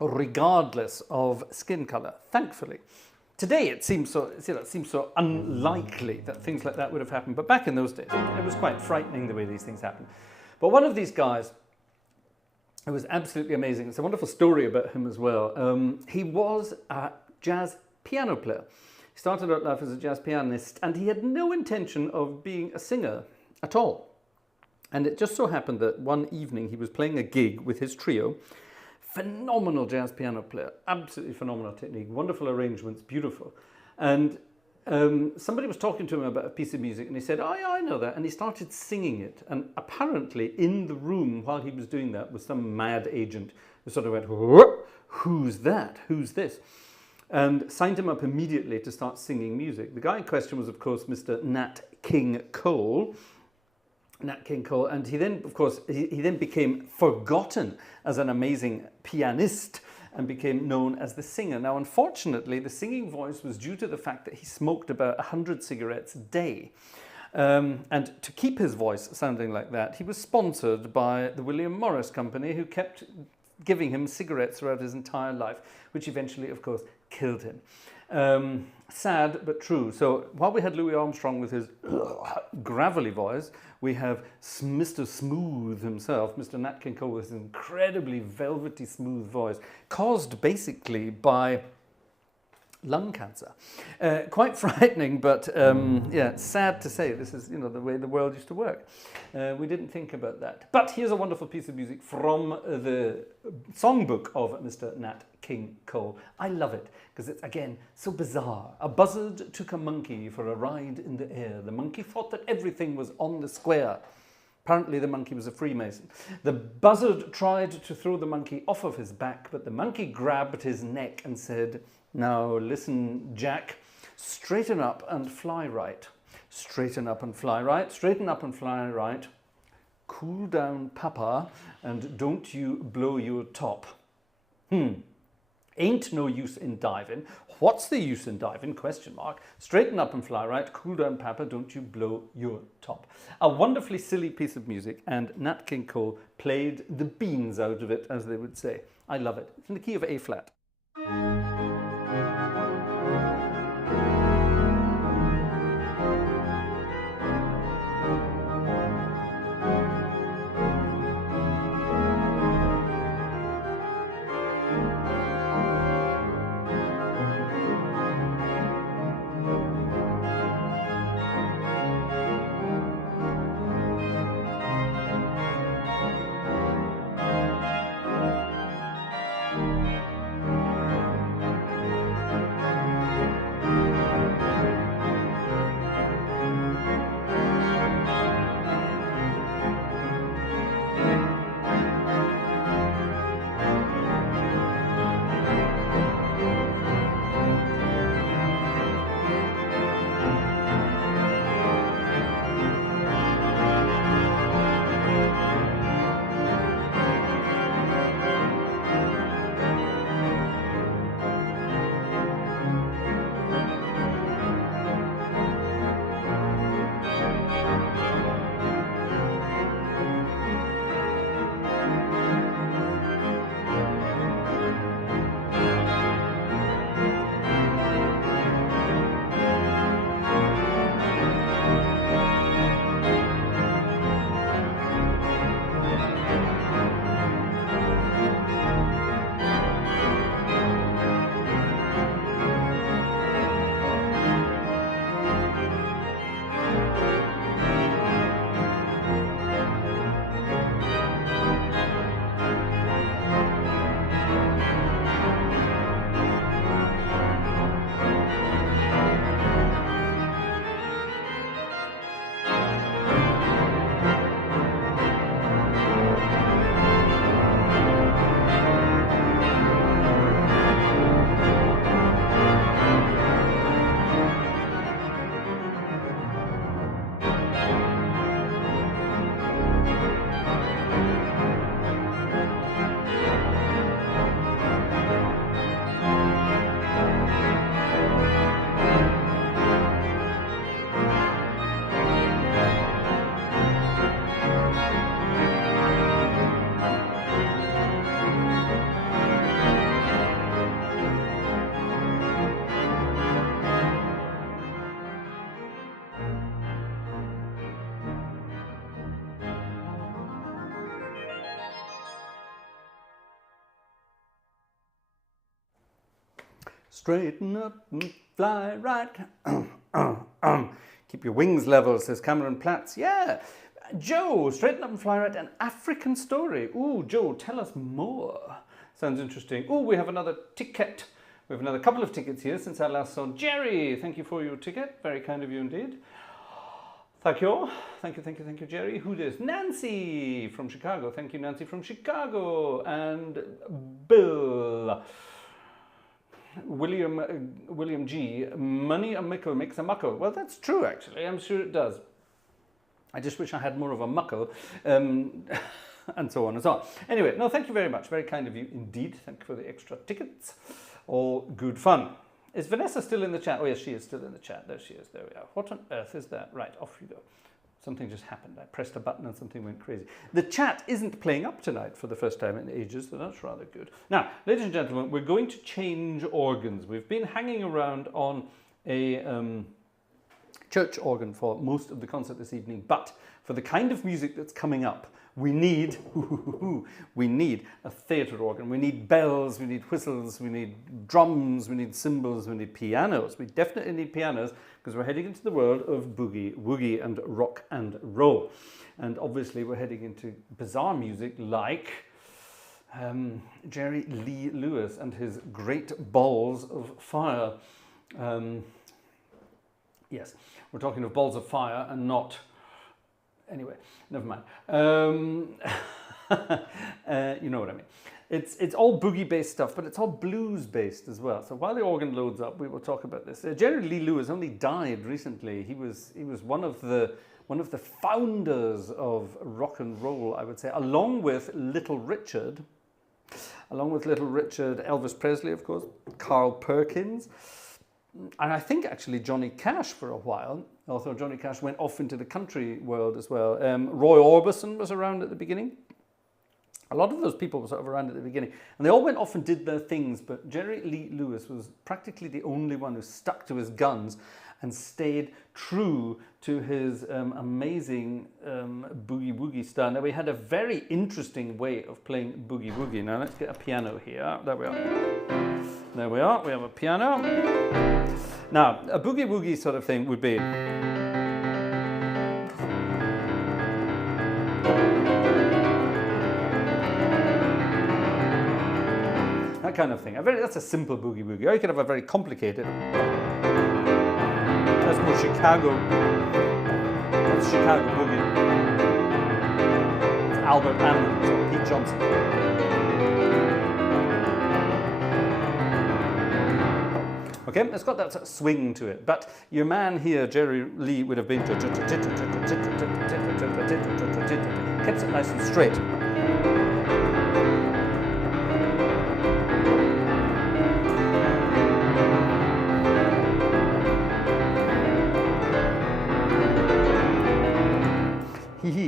regardless of skin color, thankfully. Today it seems so unlikely that things like that would have happened, but back in those days it was quite frightening the way these things happened. But one of these guys, it was absolutely amazing. It's a wonderful story about him as well. He was a jazz piano player. He started out life as a jazz pianist, and he had no intention of being a singer at all. And it just so happened that one evening he was playing a gig with his trio. Phenomenal jazz piano player, absolutely phenomenal technique, wonderful arrangements, beautiful. And somebody was talking to him about a piece of music, and he said, oh yeah, I know that. And he started singing it. And apparently in the room while he was doing that was some mad agent who sort of went, who's that? Who's this? And signed him up immediately to start singing music. The guy in question was, of course, Mr. Nat King Cole. And he then, of course, he then became forgotten as an amazing pianist and became known as the singer. Now, unfortunately, the singing voice was due to the fact that he smoked about 100 cigarettes a day. And to keep his voice sounding like that, he was sponsored by the William Morris Company, who kept giving him cigarettes throughout his entire life, which eventually, of course, killed him. Sad but true. So while we had Louis Armstrong with his gravelly voice, we have Mr. Smooth himself, Mr. Nat King Cole, with his incredibly velvety smooth voice, caused basically by lung cancer. Quite frightening, but yeah, sad to say. This is, the way the world used to work. We didn't think about that. But here's a wonderful piece of music from the songbook of Mr. Nat King Cole. I love it because it's, again, so bizarre. A buzzard took a monkey for a ride in the air. The monkey thought that everything was on the square. Apparently the monkey was a Freemason. The buzzard tried to throw the monkey off of his back, but the monkey grabbed his neck and said, now listen, Jack, straighten up and fly right. Straighten up and fly right. Straighten up and fly right. Cool down, Papa, and don't you blow your top. Ain't no use in diving. What's the use in diving? Question mark. Straighten up and fly right. Cool down, Papa, don't you blow your top. A wonderfully silly piece of music, and Nat King Cole played the beans out of it, as they would say. I love it. It's in the key of A flat. Straighten up and fly right. Keep your wings level, says Cameron Platts. Yeah. Joe, straighten up and fly right, an African story. Ooh, Joe, tell us more. Sounds interesting. Ooh, we have another ticket. We have another couple of tickets here since I last saw Jerry. Thank you for your ticket. Very kind of you indeed. Thank you. Thank you, Jerry. Who is Nancy from Chicago? Thank you, Nancy from Chicago. And Bill. William G. Money a mickle makes a muckle. Well, that's true, actually. I'm sure it does. I just wish I had more of a muckle. And so on and so on. Anyway, no, thank you very much. Very kind of you indeed. Thank you for the extra tickets. All good fun. Is Vanessa still in the chat? Oh, yes, she is still in the chat. There she is. There we are. What on earth is that? Right, off you go. Something just happened. I pressed a button and something went crazy. The chat isn't playing up tonight for the first time in ages, so that's rather good. Now, ladies and gentlemen, we're going to change organs. We've been hanging around on a church organ for most of the concert this evening, but for the kind of music that's coming up, we need a theatre organ. We need bells, we need whistles, we need drums, we need cymbals, we need pianos. We definitely need pianos because we're heading into the world of boogie, woogie and rock and roll. And obviously we're heading into bizarre music like Jerry Lee Lewis and his great balls of fire. Yes, we're talking of balls of fire and not... Anyway, never mind. You know what I mean. It's all boogie-based stuff, but it's all blues-based as well. So while the organ loads up, we will talk about this. Jerry Lee Lewis only died recently. He was one of the founders of rock and roll, I would say, along with Little Richard. Elvis Presley, of course, Carl Perkins. And I think actually Johnny Cash for a while, although Johnny Cash went off into the country world as well. Roy Orbison was around at the beginning. A lot of those people were sort of around at the beginning. And they all went off and did their things, but Jerry Lee Lewis was practically the only one who stuck to his guns and stayed true to his amazing boogie-woogie style. Now, we had a very interesting way of playing boogie-woogie. Now, let's get a piano here. There we are. There we are, we have a piano. Now, a boogie-woogie sort of thing would be... that kind of thing. That's a simple boogie-woogie. Or you could have a very complicated... That's more Chicago. That's Chicago boogie. It's Albert Hammond or Pete Johnson. Okay, it's got that sort of swing to it, but your man here, Jerry Lee, would have been keeps it nice and straight.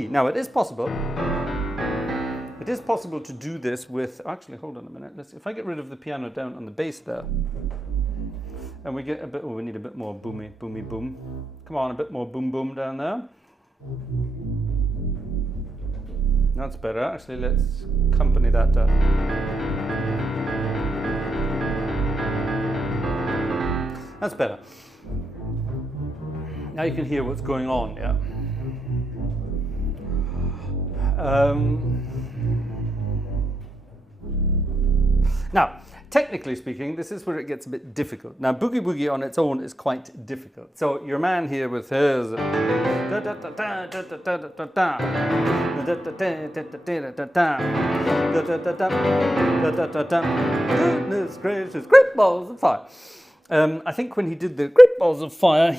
Now it is possible. It is possible to do this with. Actually, hold on a minute. If I get rid of the piano down on the bass there. And we get a bit, we need a bit more boomy boom. Come on, a bit more boom boom down there. That's better. Actually, let's accompany that down. That's better. Now you can hear what's going on, yeah. Now, technically speaking, this is where it gets a bit difficult. Now, boogie woogie on its own is quite difficult. So your man here with his goodness gracious, great balls of fire. I think when he did the great balls of fire,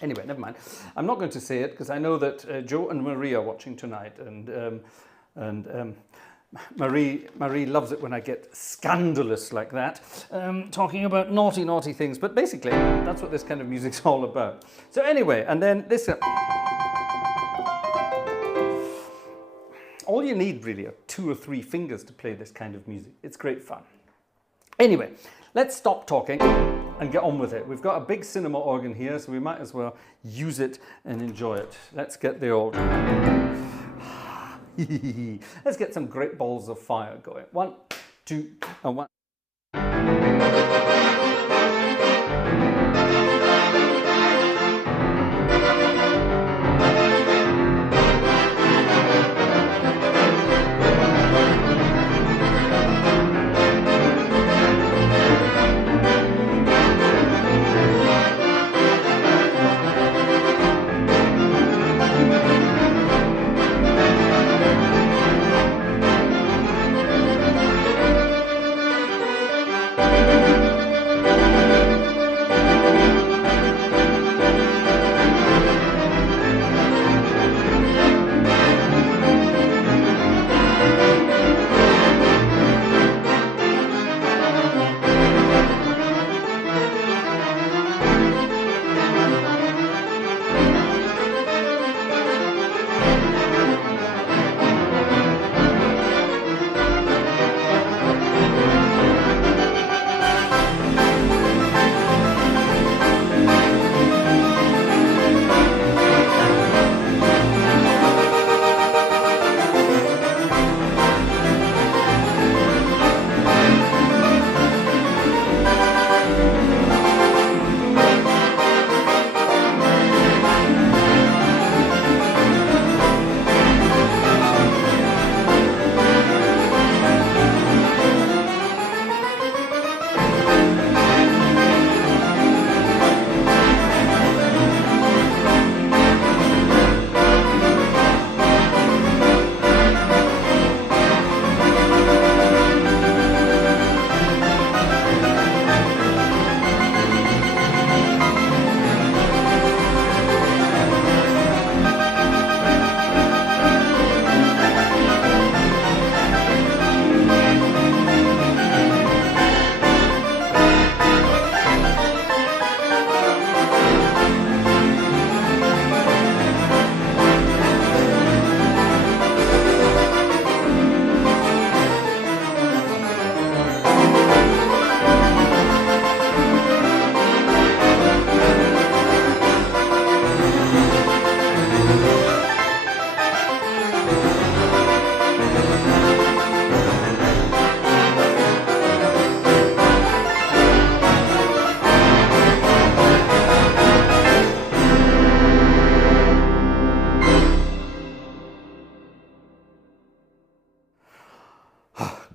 anyway, never mind. I'm not going to say it because I know that Joe and Marie are watching tonight, and Marie loves it when I get scandalous like that, talking about naughty things. But basically, that's what this kind of music's all about. So anyway, and then this. All you need really are 2 or 3 fingers to play this kind of music. It's great fun. Anyway, let's stop talking and get on with it. We've got a big cinema organ here, so we might as well use it and enjoy it. Let's get the old... Let's get some great balls of fire going. 1, 2, and 1.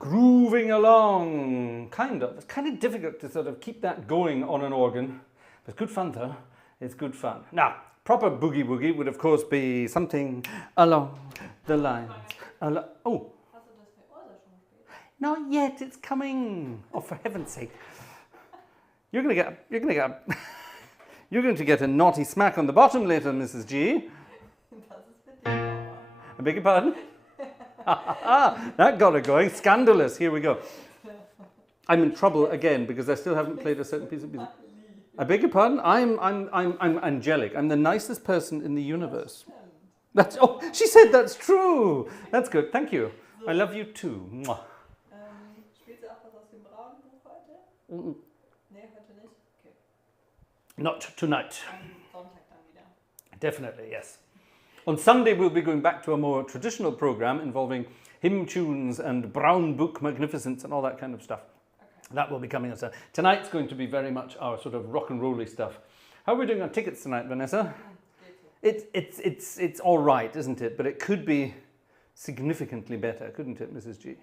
grooving along, kind of. It's kind of difficult to sort of keep that going on an organ. But it's good fun though. It's good fun. Now, proper boogie woogie would of course be something along the lines. Oh, Hast du das für Orsa schon gespielt? not yet. It's coming. Oh, for heaven's sake! You're going to get a naughty smack on the bottom later, Mrs. G. Das ist für dich, Mama. I beg your pardon? That got it going. Scandalous. Here we go. I'm in trouble again because I still haven't played a certain piece of music. I beg your pardon? I'm angelic. I'm the nicest person in the universe. That's, oh, she said that's true. That's good. Thank you. I love you too. Mwah. Spielst du auch was aus dem braunen Buch heute? Mm-mm. Nee, heute nicht? Okay. Not tonight. Am Sonntag dann wieder. Definitely, yes. On Sunday, we'll be going back to a more traditional program involving hymn tunes and brown book magnificence and all that kind of stuff. Okay. That will be coming on Sunday. Tonight's going to be very much our sort of rock and roll-y stuff. How are we doing on tickets tonight, Vanessa? It's all right, isn't it? But it could be significantly better, couldn't it, Mrs. G? Yeah.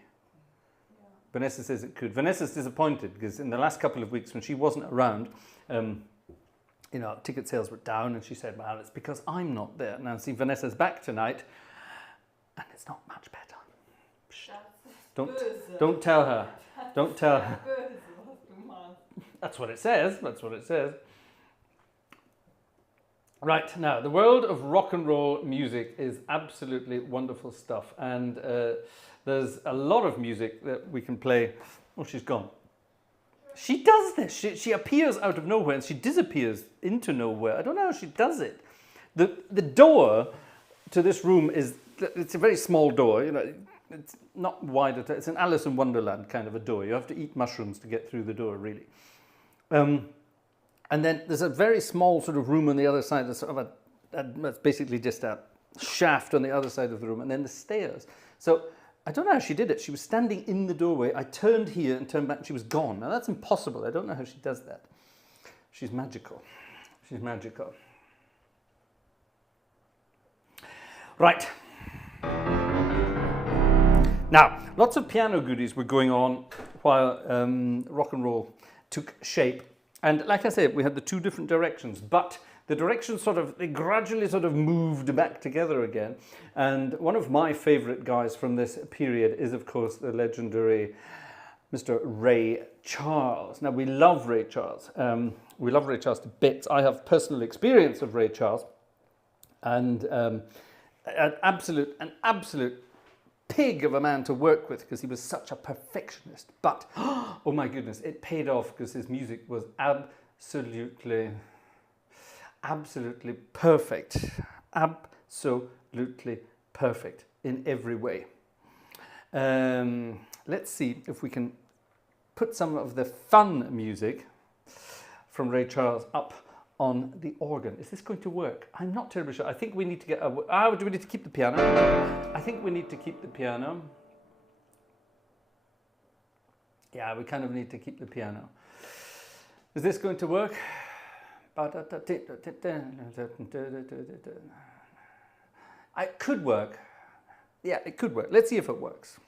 Vanessa says it could. Vanessa's disappointed because in the last couple of weeks when she wasn't around, you know, ticket sales were down, and she said, well, it's because I'm not there. Now, see, Vanessa's back tonight, and it's not much better. Psst. Don't tell her. Don't tell her. Böse, was du machst. That's what it says. That's what it says. Right, now, the world of rock and roll music is absolutely wonderful stuff, and there's a lot of music that we can play. Oh, she's gone. She does this. She appears out of nowhere and she disappears into nowhere. I don't know how she does it. The door to this room it's a very small door. You know, it's not wide. It's an Alice in Wonderland kind of a door. You have to eat mushrooms to get through the door, really. And then there's a very small sort of room on the other side. There's sort of that's basically just a shaft on the other side of the room, and then the stairs. So I don't know how she did it. She was standing in the doorway. I turned here and turned back and she was gone. Now that's impossible. I don't know how she does that. She's magical. She's magical. Right. Now, lots of piano goodies were going on while rock and roll took shape. And like I said, we had the two different directions, but the directions they gradually moved back together again. And one of my favorite guys from this period is, of course, the legendary Mr. Ray Charles. Now, we love Ray Charles. We love Ray Charles to bits. I have personal experience of Ray Charles. And an absolute pig of a man to work with because he was such a perfectionist. But, oh my goodness, it paid off because his music was absolutely perfect. Absolutely perfect in every way. Let's see if we can put some of the fun music from Ray Charles up on the organ. Is this going to work? I'm not terribly sure. I think we need to get do we need to keep the piano? I think we need to keep the piano. Yeah, we kind of need to keep the piano. Is this going to work? It could work. Yeah, it could work. Let's see if it works.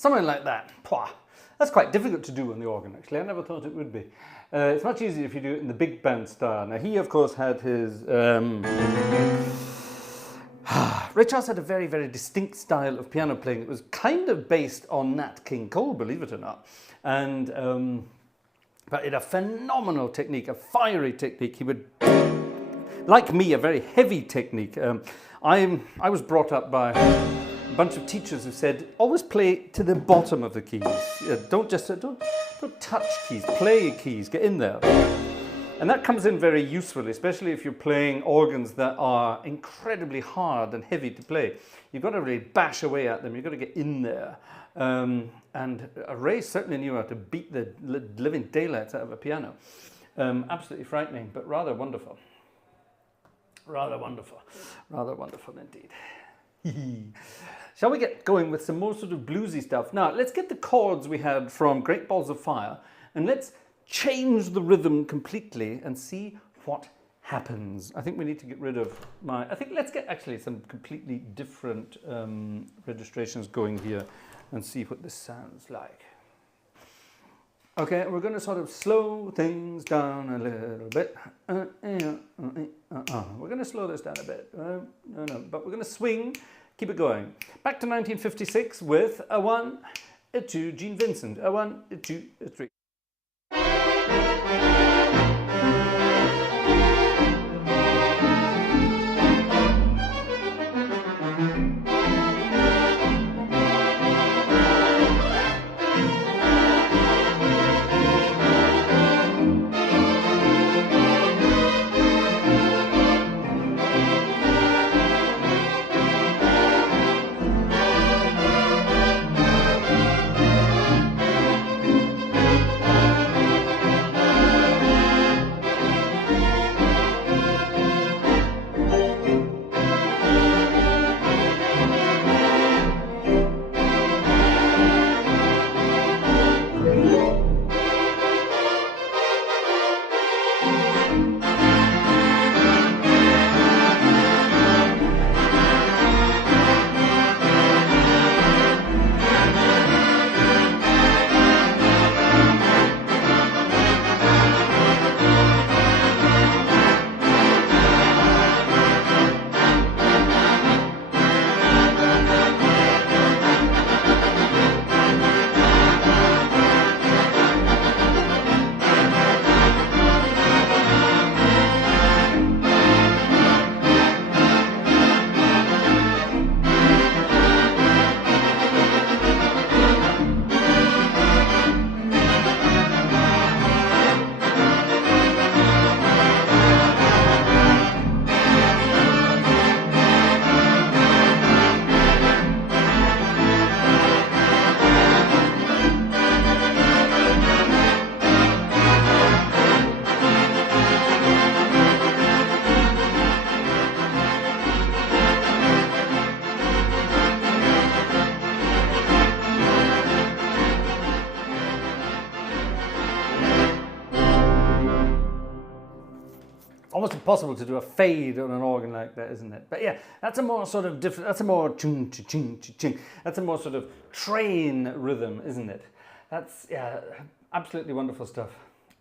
something like that. Pwah. That's quite difficult to do on the organ, actually. I never thought it would be. It's much easier if you do it in the big band style. Now, he, of course, had his... Ray Charles had a very, very distinct style of piano playing. It was kind of based on Nat King Cole, believe it or not. And... but it had a phenomenal technique, a fiery technique. He would, like me, a very heavy technique. I was brought up by a bunch of teachers who said, always play to the bottom of the keys. Don't touch keys, play keys, get in there. And that comes in very usefully, especially if you're playing organs that are incredibly hard and heavy to play. You've got to really bash away at them. You've got to get in there. And Ray certainly knew how to beat the living daylights out of a piano. Absolutely frightening, but rather wonderful. Rather wonderful. Rather wonderful indeed. Shall we get going with some more sort of bluesy stuff? Now, let's get the chords we had from Great Balls of Fire, and let's change the rhythm completely and see what happens. I think we need to get rid of I think let's get actually some completely different registrations going here and see what this sounds like. Okay, we're going to sort of slow things down a little bit. We're going to slow this down a bit. But we're going to swing, keep it going. Back to 1956 with a 1, a 2, Gene Vincent, a 1, a 2, a 3. Almost impossible to do a fade on an organ like that, isn't it? But yeah, that's a more sort of different, that's a more chung, ching, ching. That's a more sort of train rhythm, isn't it? That's, yeah, absolutely wonderful stuff.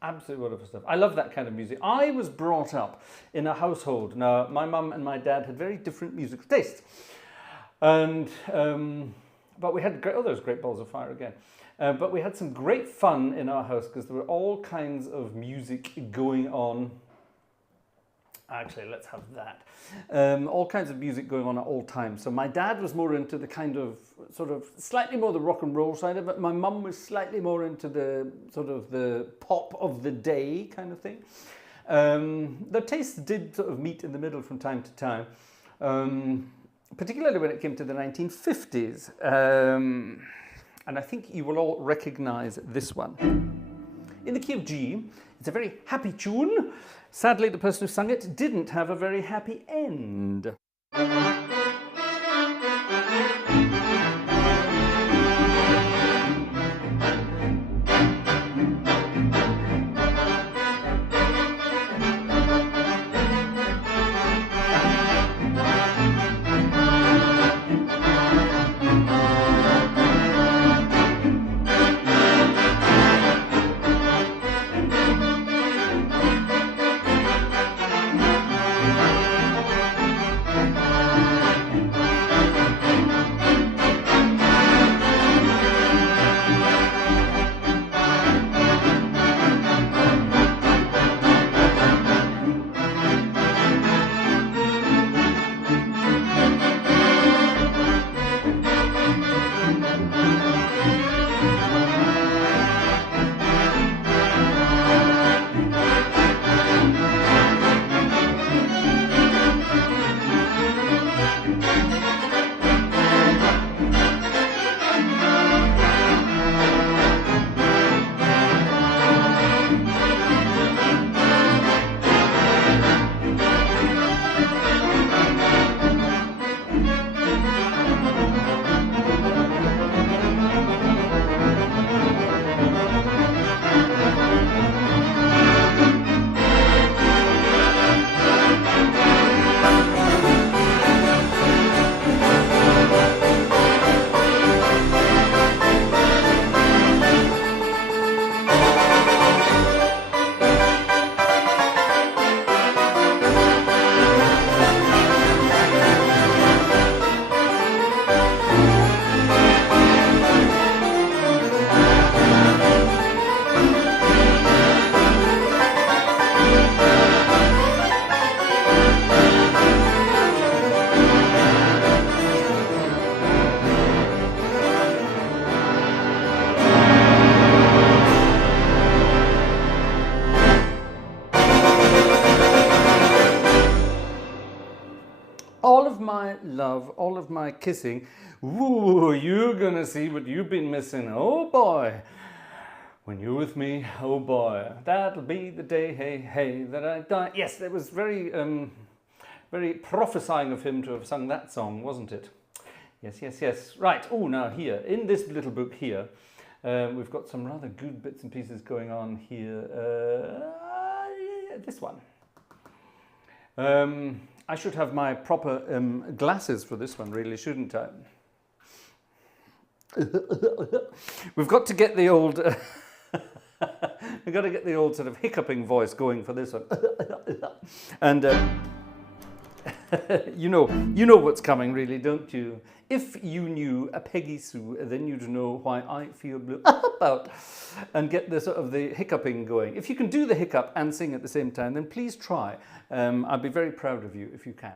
Absolutely wonderful stuff. I love that kind of music. I was brought up in a household. Now, my mum and my dad had very different musical tastes. And, but we had, there's Great Balls of Fire again. But we had some great fun in our house because there were all kinds of music going on. Actually, let's have that. All kinds of music going on at all times. So my dad was more into the kind of, sort of, slightly more the rock and roll side of it. My mum was slightly more into the, sort of, the pop of the day kind of thing. Their tastes did sort of meet in the middle from time to time. Particularly when it came to the 1950s. And I think you will all recognize this one. In the key of G, it's a very happy tune. Sadly, the person who sung it didn't have a very happy end. of my kissing. Ooh, you're gonna see what you've been missing. Oh boy. When you're with me, oh boy, that'll be the day, hey, hey, that I die. Yes, it was very, very prophesying of him to have sung that song, wasn't it? Yes, yes, yes. Right, oh, now here, in this little book here, we've got some rather good bits and pieces going on here. This one. I should have my proper glasses for this one, really, shouldn't I? We've got to get the old... We've got to get the old sort of hiccuping voice going for this one. And you know what's coming, really, don't you? If you knew a Peggy Sue, then you'd know why I feel blue about. And get the sort of the hiccuping going. If you can do the hiccup and sing at the same time, then please try. I'd be very proud of you if you can.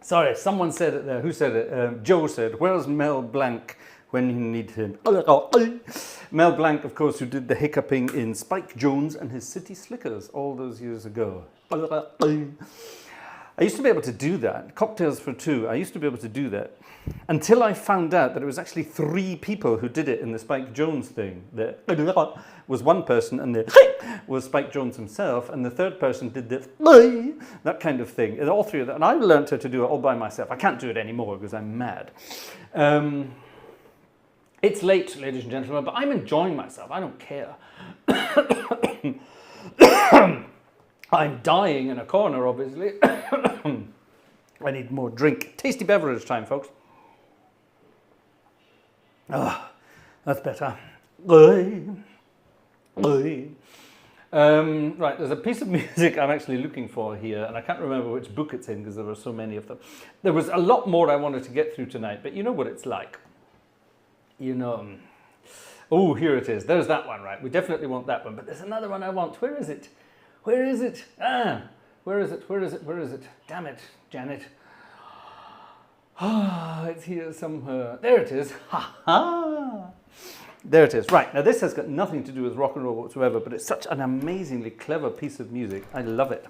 Sorry, someone said it there. Who said it? Joe said, where's Mel Blanc when you need him? Mel Blanc, of course, who did the hiccuping in Spike Jones and his City Slickers all those years ago. I used to be able to do that. Cocktails for Two. I used to be able to do that until I found out that it was actually 3 people who did it in the Spike Jones thing. The was one person, and the was Spike Jones himself, and the third person did the that kind of thing. And all 3 of them. And I learned how to do it all by myself. I can't do it anymore because I'm mad. It's late, ladies and gentlemen, but I'm enjoying myself. I don't care. I'm dying in a corner, obviously. I need more drink. Tasty beverage time, folks. Ah, that's better. Right, there's a piece of music I'm actually looking for here, and I can't remember which book it's in because there were so many of them. There was a lot more I wanted to get through tonight, but you know what it's like. you know, oh, here it is. There's that one, right? We definitely want that one. But there's another one I want. Where is it? Where is it? Ah, where is it? Where is it? Where is it? Damn it, Janet. Ah, it's here somewhere. There it is. Ha ha. There it is. Right, now this has got nothing to do with rock and roll whatsoever, but it's such an amazingly clever piece of music. I love it.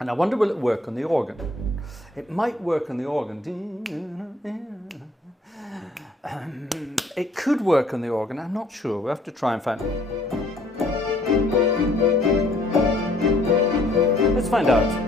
And I wonder, will it work on the organ? It might work on the organ. It could work on the organ. I'm not sure. We'll have to try and find it. Let's find out.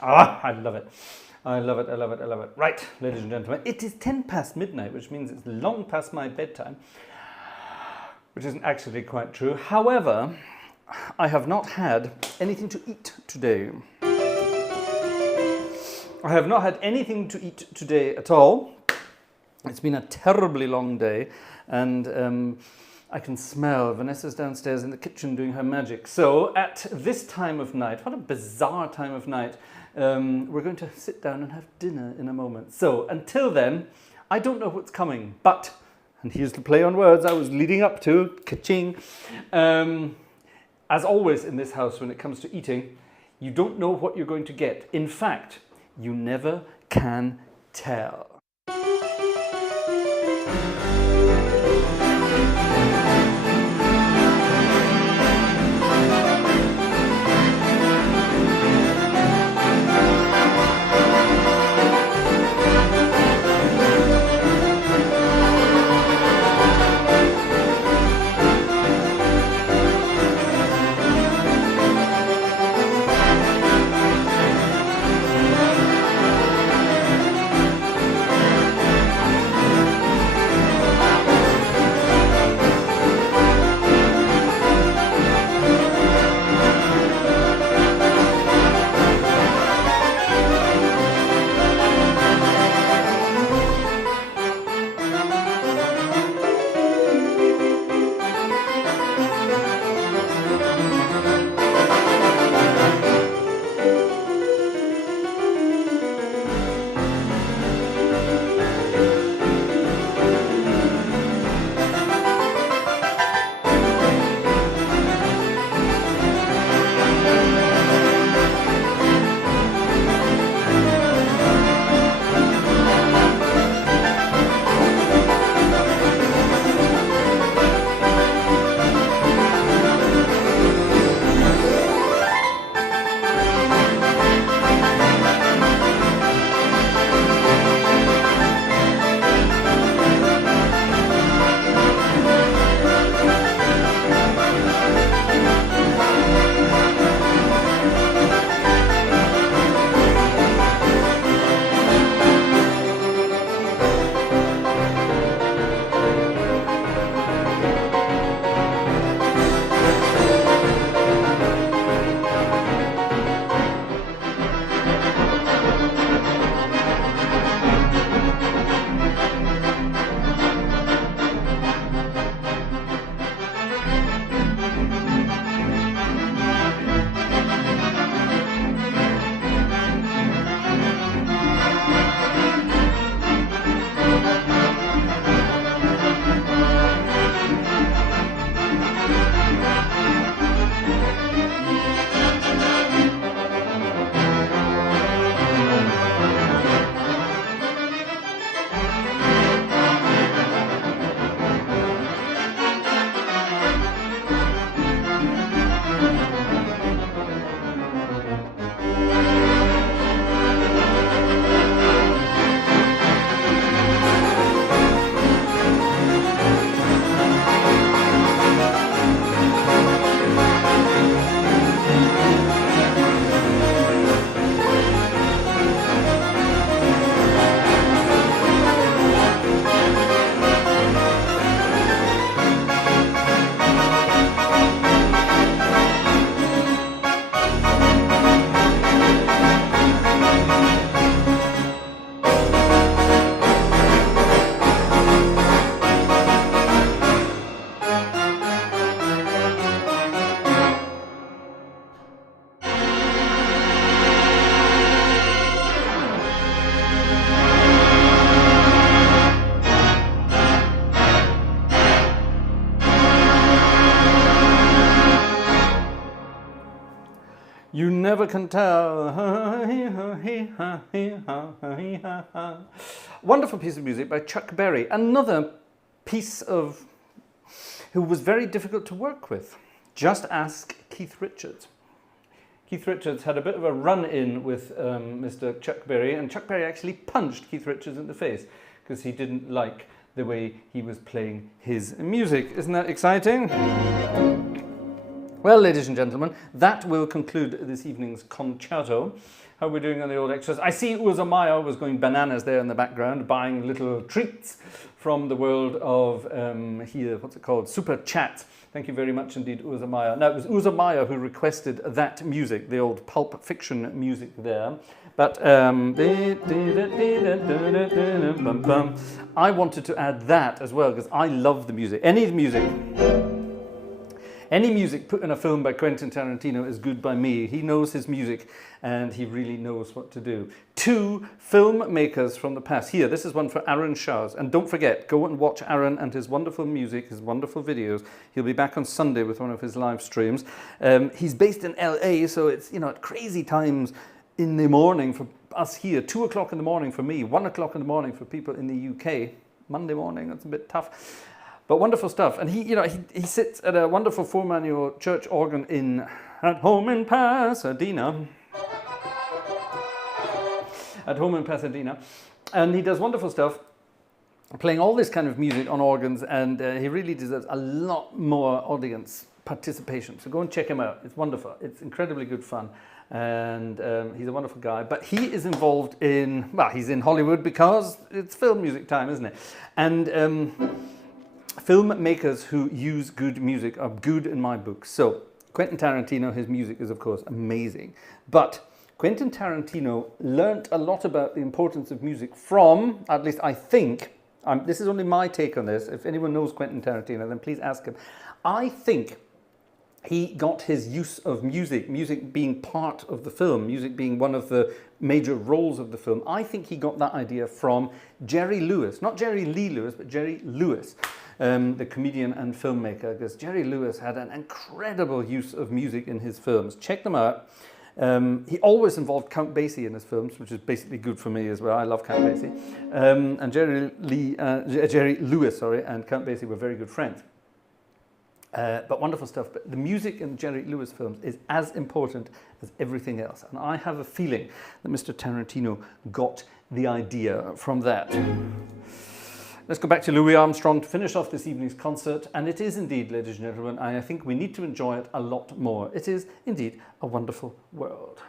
Ah, I love it. I love it, I love it, I love it. Right, ladies and gentlemen, it is 10 past midnight, which means it's long past my bedtime, which isn't actually quite true. However, I have not had anything to eat today. I have not had anything to eat today at all. It's been a terribly long day, and I can smell Vanessa's downstairs in the kitchen doing her magic. So at this time of night, what a bizarre time of night We're going to sit down and have dinner in a moment. So until then, I don't know what's coming, but, and here's the play on words I was leading up to, ka-ching. As always in this house when it comes to eating, you don't know what you're going to get. In fact, you never can tell. You never can tell. Wonderful piece of music by Chuck Berry. Another piece of who was very difficult to work with. Just ask Keith Richards. Keith Richards had a bit of a run-in with Mr. Chuck Berry, and Chuck Berry actually punched Keith Richards in the face because he didn't like the way he was playing his music. Isn't that exciting? Well, ladies and gentlemen, that will conclude this evening's concerto. How are we doing on the old extras? I see Urza Maya was going bananas there in the background, buying little treats from the world of, what's it called? Super Chat. Thank you very much indeed, Urza Maya. Now, it was Urza Maya who requested that music, the old Pulp Fiction music there. But I wanted to add that as well, because I love the music. Any of the music any music put in a film by Quentin Tarantino is good by me. He knows his music and he really knows what to do. 2 filmmakers from the past. Here, this is one for Aaron Shahs. And don't forget, go and watch Aaron and his wonderful music, his wonderful videos. He'll be back on Sunday with one of his live streams. He's based in LA, so it's, you know, at crazy times in the morning for us here. 2 o'clock in the morning for me, 1 o'clock in the morning for people in the UK. Monday morning, that's a bit tough. But wonderful stuff. And he, you know, he sits at a wonderful 4-manual church organ at home in Pasadena. At home in Pasadena. And he does wonderful stuff, playing all this kind of music on organs, and he really deserves a lot more audience participation. So go and check him out. It's wonderful. It's incredibly good fun. And he's a wonderful guy. But he is involved in, well, he's in Hollywood because it's film music time, isn't it? And filmmakers who use good music are good in my book. So Quentin Tarantino, his music is of course amazing. But Quentin Tarantino learnt a lot about the importance of music from, at least I think, this is only my take on this. If anyone knows Quentin Tarantino, then please ask him. I think he got his use of music being part of the film, music being one of the major roles of the film. I think he got that idea from Jerry Lewis, not Jerry Lee Lewis, but Jerry Lewis, the comedian and filmmaker, because Jerry Lewis had an incredible use of music in his films. Check them out. He always involved Count Basie in his films, which is basically good for me as well. I love Count Basie. And Jerry Lewis, and Count Basie were very good friends. But wonderful stuff. But the music in Jerry Lewis films is as important as everything else. And I have a feeling that Mr. Tarantino got the idea from that. Let's go back to Louis Armstrong to finish off this evening's concert. And it is indeed, ladies and gentlemen, I think we need to enjoy it a lot more. It is indeed a wonderful world.